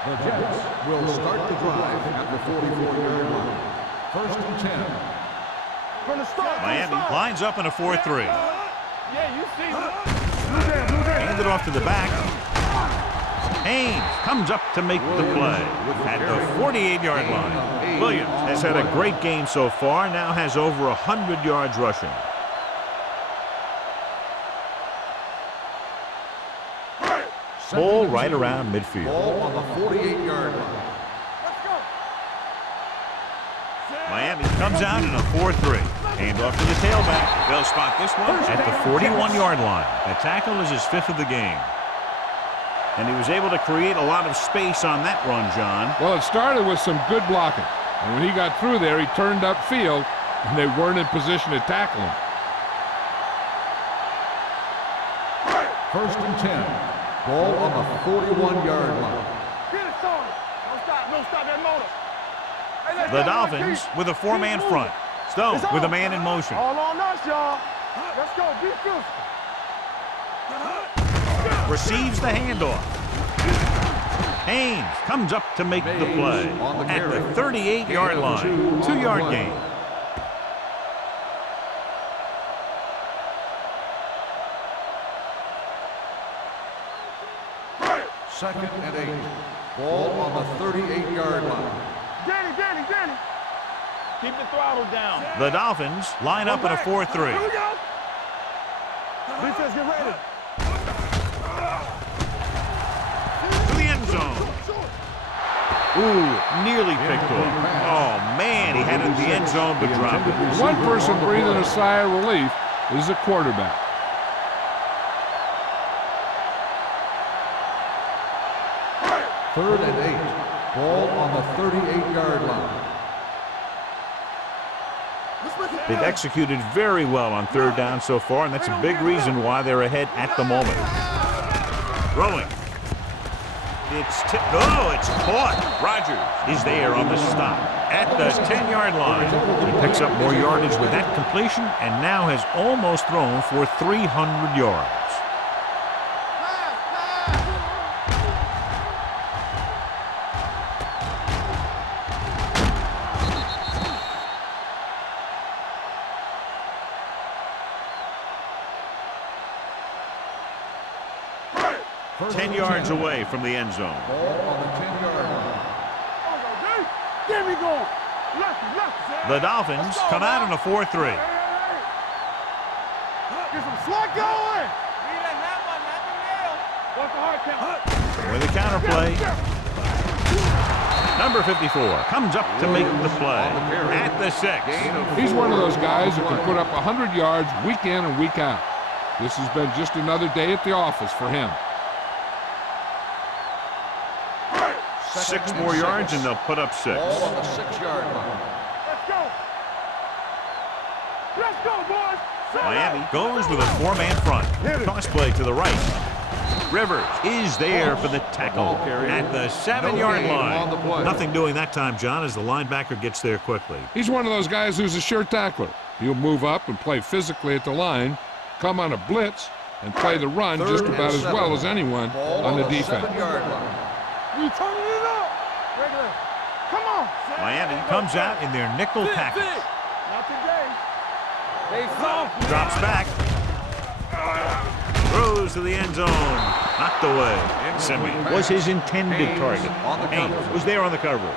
The Jets will start the drive at the 44-yard line. First and 10. From the start. Miami lines up in a 4-3. Yeah, you see. Hand it off to the back. Haynes comes up to make the play at the 48-yard line. Williams has had a great game so far, now has over 100 yards rushing. Ball right around midfield. Ball on the 48-yard line. Let's go. Miami comes out in a 4-3. Hand off to the tailback. They'll spot this one at the 41-yard line. That tackle is his 5th of the game. And he was able to create a lot of space on that run, John. Well, it started with some good blocking. And when he got through there, he turned upfield, and they weren't in position to tackle him. First and 10. Ball on the 41-yard line. Get it started. Don't stop that motor. Hey, let's The go, Dolphins Keith. with a 4-man Keep front. moving. Stone It's with a on. man in motion. All on us, y'all. Let's go. Defense. Receives the handoff. Haynes comes up to make the play on the at carry. the 38-yard line. 2-yard gain. Second and 8. Ball on the 38-yard line. Danny. Keep the throttle down. The Dolphins line up in a 4-3. Here we go. Defense, get ready. To the end zone. Ooh, nearly picked off. Oh, man, he had it in the end zone but dropped it. One person breathing a sigh of relief is the quarterback. Third and 8. Ball on the 38-yard line. They've executed very well on third down so far, and that's a big reason why they're ahead at the moment. Throwing. It's caught. Rogers is there on the stop at the 10-yard line. He picks up more yardage with that completion and now has almost thrown for 300 yards. First 10 and yards 10. away from the end zone. Ball on the 10-yard line. There we go. Lucky. The Dolphins come out in a 4-3. Get some slack going. What's the hard count? With a counterplay. Number 54 comes up to make the play at the 6. He's one of those guys who can put up 100 yards week in and week out. This has been just another day at the office for him. 6 more yards and they'll put up 6. Ball on the 6-yard line. Let's go, boys. Miami goes with a 4-man front. Toss play to the right. Rivers is there for the tackle at the 7-yard line. Nothing doing that time, John, as the linebacker gets there quickly. He's one of those guys who's a sure tackler. He'll move up and play physically at the line, come on a blitz, and play the run just about as well as anyone on the defense. 7-yard line. We turning it up. Regular. Come on. Miami comes out in their nickel package. Not today. They soft. Drops back. Throws to the end zone. Knocked away. Simeon was his intended target. Haynes was there on the coverage.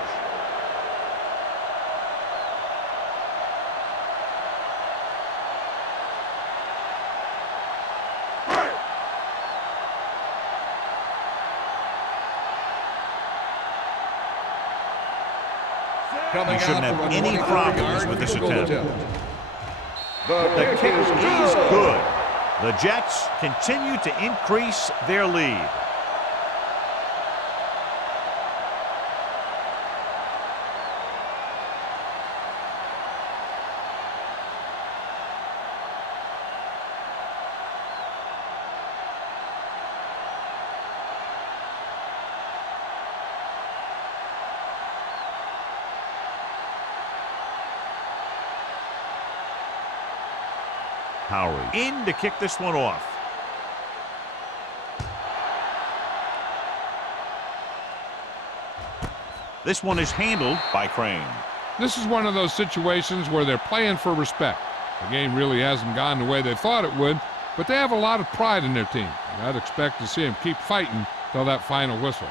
He shouldn't have any problems with this attempt. The kick is good. The Jets continue to increase their lead. Howery in to kick this one off. This one is handled by Crane. This is one of those situations where they're playing for respect. The game really hasn't gone the way they thought it would, but they have a lot of pride in their team. And I'd expect to see them keep fighting till that final whistle.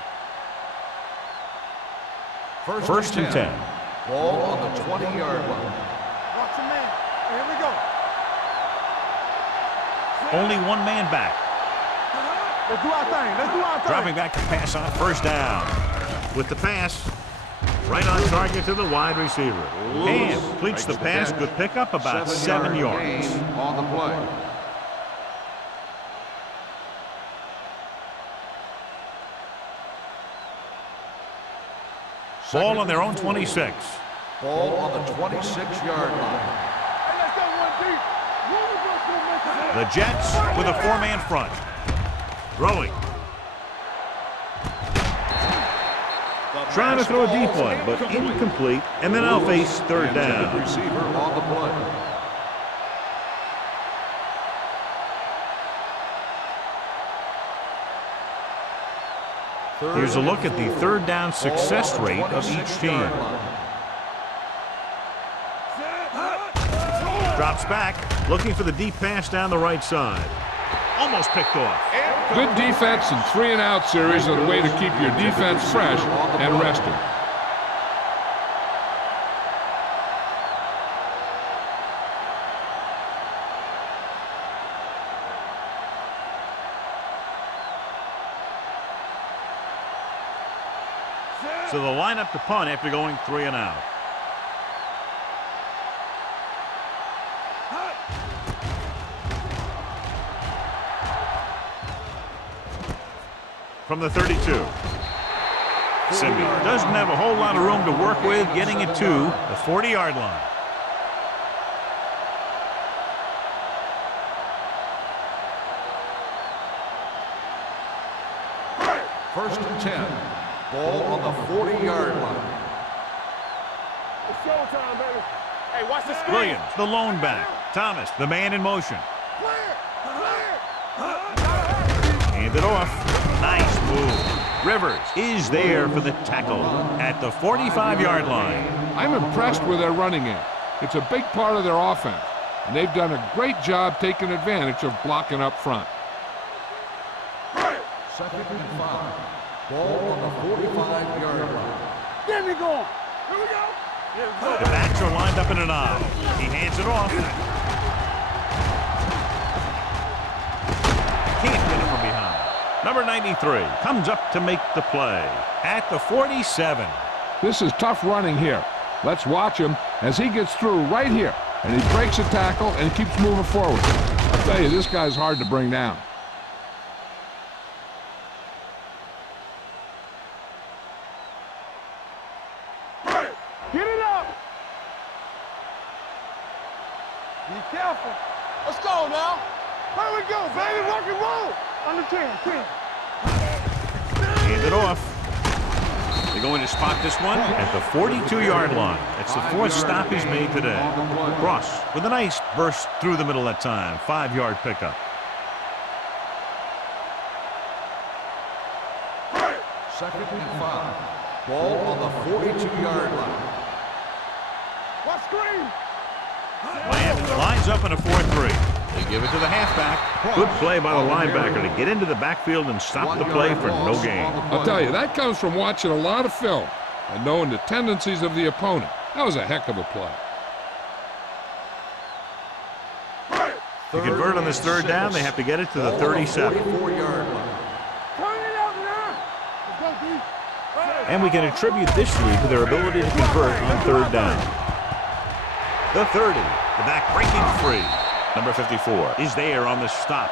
First and 10. Ball on the 20-yard line. Watch your man. Here we go. Only one man back. Let's do our thing. Let's do our thing. Dropping back to pass on first down. With the pass, right on target to the wide receiver. And completes the pass. Good pickup, about 7 yards. On the play. Ball on their own 26. Ball on the 26-yard line. Hey, let's go one deep. The Jets with a 4-man front. Throwing. Trying to throw a deep one, but incomplete. And then I'll face third down. Receiver on the play. Here's a look at the third down success rate of each team. Drops back, looking for the deep pass down the right side. Almost picked off. Good defense and 3-and-out series are the way to keep your defense fresh and rested. So they'll line up to punt after going 3-and-out. From the 32. Simeon doesn't have a whole lot of room to work with, getting it to the 40-yard line. First and 10. Ball on the 40-yard line. It's showtime, baby. Hey, watch the screen. Williams, the lone back. Thomas, the man in motion. Hand it off. Nice move. Rivers is there for the tackle at the 45-yard line. I'm impressed with their running game. It's a big part of their offense, and they've done a great job taking advantage of blocking up front. Second and 5. Ball on the 45-yard line. Get me going. Here we go. The backs are lined up in an I. He hands it off. Can't get it from behind. Number 93 comes up to make the play at the 47. This is tough running here. Let's watch him as he gets through right here, and he breaks a tackle and keeps moving forward. I'll tell you, this guy's hard to bring down. Get it up. Be careful. Let's go now. Here we go, baby. Rock and roll. Under 10. Hand it off. They're going to spot this one at the 42-yard line. That's the 4th stop he's made today. Cross with a nice burst through the middle that time. 5-yard pickup. Second and 5. Ball on the 42-yard line. Watch screen. Lines up in a 4-3. They give it to the halfback. Good play by the linebacker to get into the backfield and stop the play for no gain. I'll tell you, that comes from watching a lot of film and knowing the tendencies of the opponent. That was a heck of a play. To convert on this third down, they have to get it to the 37. 44-yard line. Turn it out now. Let's go, D. And we can attribute this lead to their ability to convert on third down. The 30, the back breaking free. Number 54 is there on the stop.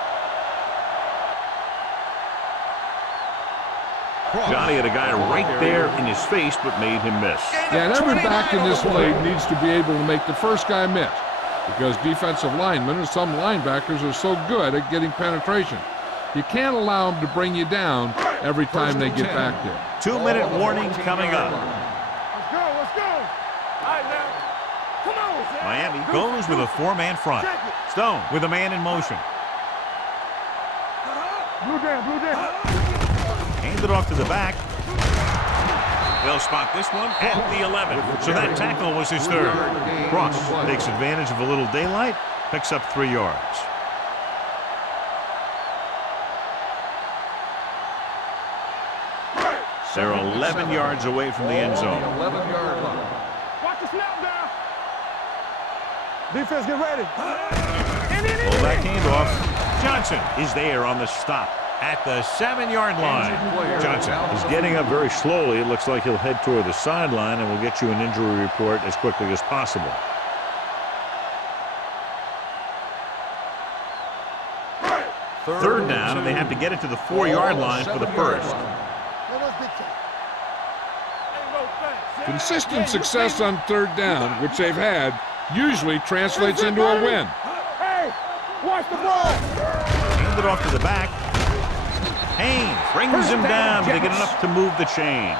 Johnny had a guy right there in his face, but made him miss. Yeah, and every back in this league needs to be able to make the first guy miss, because defensive linemen and some linebackers are so good at getting penetration. You can't allow them to bring you down every time they get back there. 2-minute warning coming up. Let's go, let's go. All right, now. Come on, Zach. Miami goes with a 4-man front. Stone with a man in motion. Blue down, blue down. Hand it off to the back. They'll spot this one at the 11. So that tackle was his third. Cross takes advantage of a little daylight, picks up 3 yards. They're 11 yards away from the end zone. 11-yard line. Watch the snap down. Defense, get ready. Pull back handoff. Johnson is there on the stop at the 7-yard line. Johnson is getting up very slowly. It looks like he'll head toward the sideline, and we'll get you an injury report as quickly as possible. Third down, and they have to get it to the 4-yard line for the first. Consistent success on third down, which they've had, usually translates into a win. Hey, watch the ball. Hand it off to the back. Haynes brings him down, big enough to move the chains.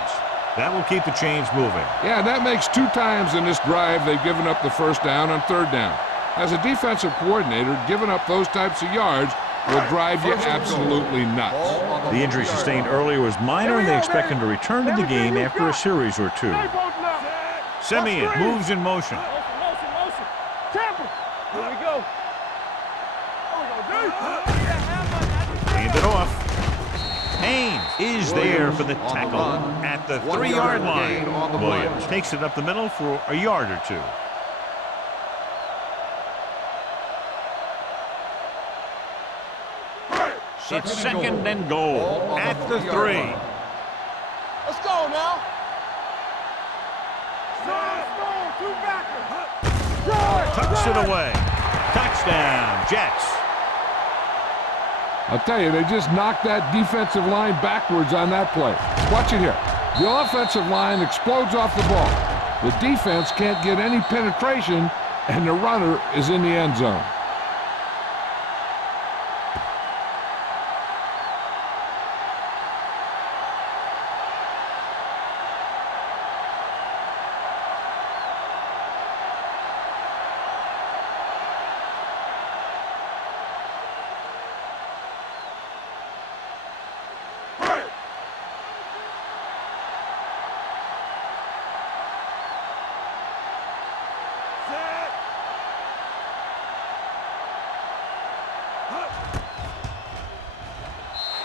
That will keep the chains moving. Yeah, that makes 2 times in this drive they've given up the first down on third down. As a defensive coordinator, giving up those types of yards will drive you absolutely nuts. The injury sustained earlier was minor, and they expect him to return to the game after a series or 2. Simeon moves in motion. Motion. Tampa. Here we go. Hand it off. Haynes is there for the tackle at the 3-yard line. Williams takes it up the middle for a yard or 2. It's second and goal at the 3. Let's go now. Two backers. Tucks it away. Touchdown, Jets. I'll tell you, they just knocked that defensive line backwards on that play. Watch it here. The offensive line explodes off the ball. The defense can't get any penetration, and the runner is in the end zone.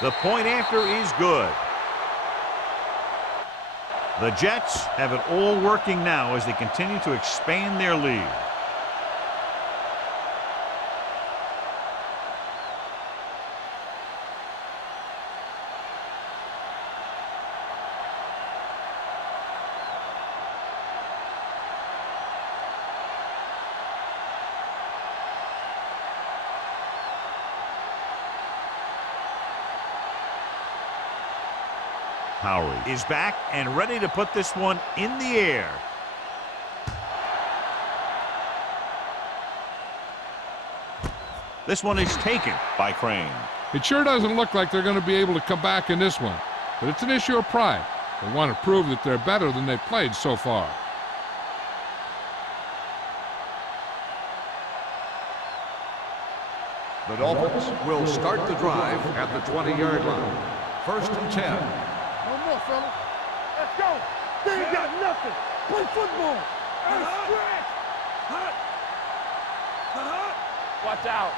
The point after is good. The Jets have it all working now as they continue to expand their lead. Howery is back and ready to put this one in the air. This one is taken by Crane. It sure doesn't look like they're going to be able to come back in this one, but it's an issue of pride. They want to prove that they're better than they've played so far. The Dolphins will start the drive at the 20-yard line. 1st and 10. No more, fella. Let's go. They ain't got nothing. Play football. And stretch. Watch out.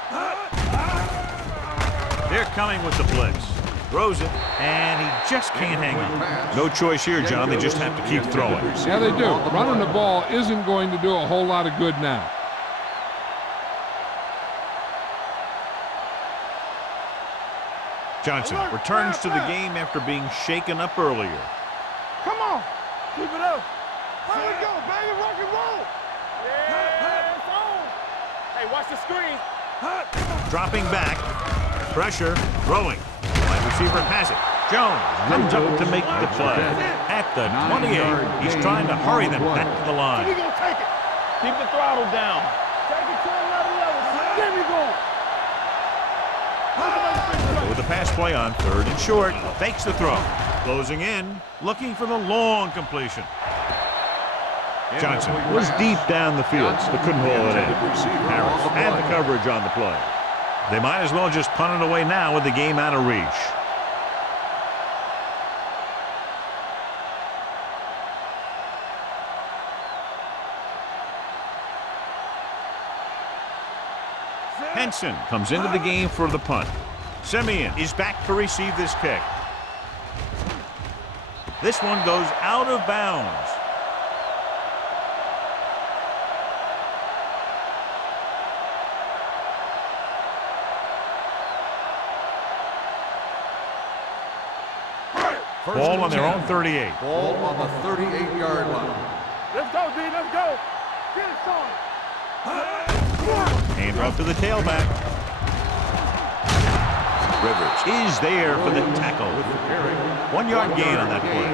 They're coming with the blitz. Throws it, and he just can't hang on. No choice here, John. They just have to keep throwing. Yeah, they do. Running the ball isn't going to do a whole lot of good now. Johnson returns to the game after being shaken up earlier. Come on. Keep it up. Here we go, baby. Rock and roll. Yeah, it's on. Hey, watch the screen. Dropping back. Pressure. Throwing. Wide receiver has it. Jones comes up to make the play. At the 28, he's trying to hurry them back to the line. We're going to take it. Keep the throttle down. Take it to another level. There we go. With the pass play on 3rd and short. Fakes the throw. Closing in. Looking for the long completion. Johnson was deep down the field, but couldn't hold it in. Harris had the coverage on the play. They might as well just punt it away now with the game out of reach. Henson comes into the game for the punt. Simeon is back to receive this kick. This one goes out of bounds. Ball on their own 38. Ball on the 38-yard line. Let's go, D. Let's go. Get it started. Hand off to the tailback. Rivers is there for the tackle. 1 yard gain on that play.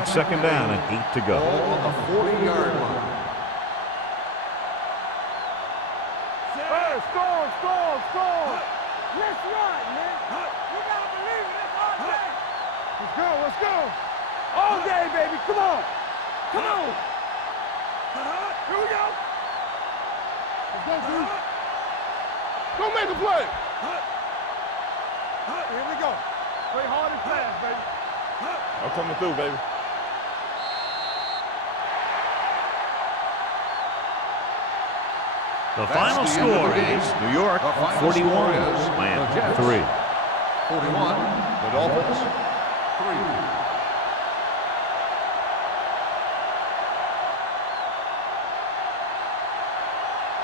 It's 2nd down and 8 to go. Ball on the 40-yard line. Score. Let's run, man. You gotta believe it. It's all day. Let's go. All day, baby. Come on. Here we go. Let's go, dude. Go make a play. Here we go. Play hard and fast, baby. I'm coming through, baby. The final score is New York 41, Atlanta 3. 41, the Dolphins 3.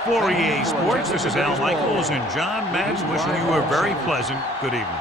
For EA Sports, this is Al Michaels and John Madden wishing you a very pleasant good evening.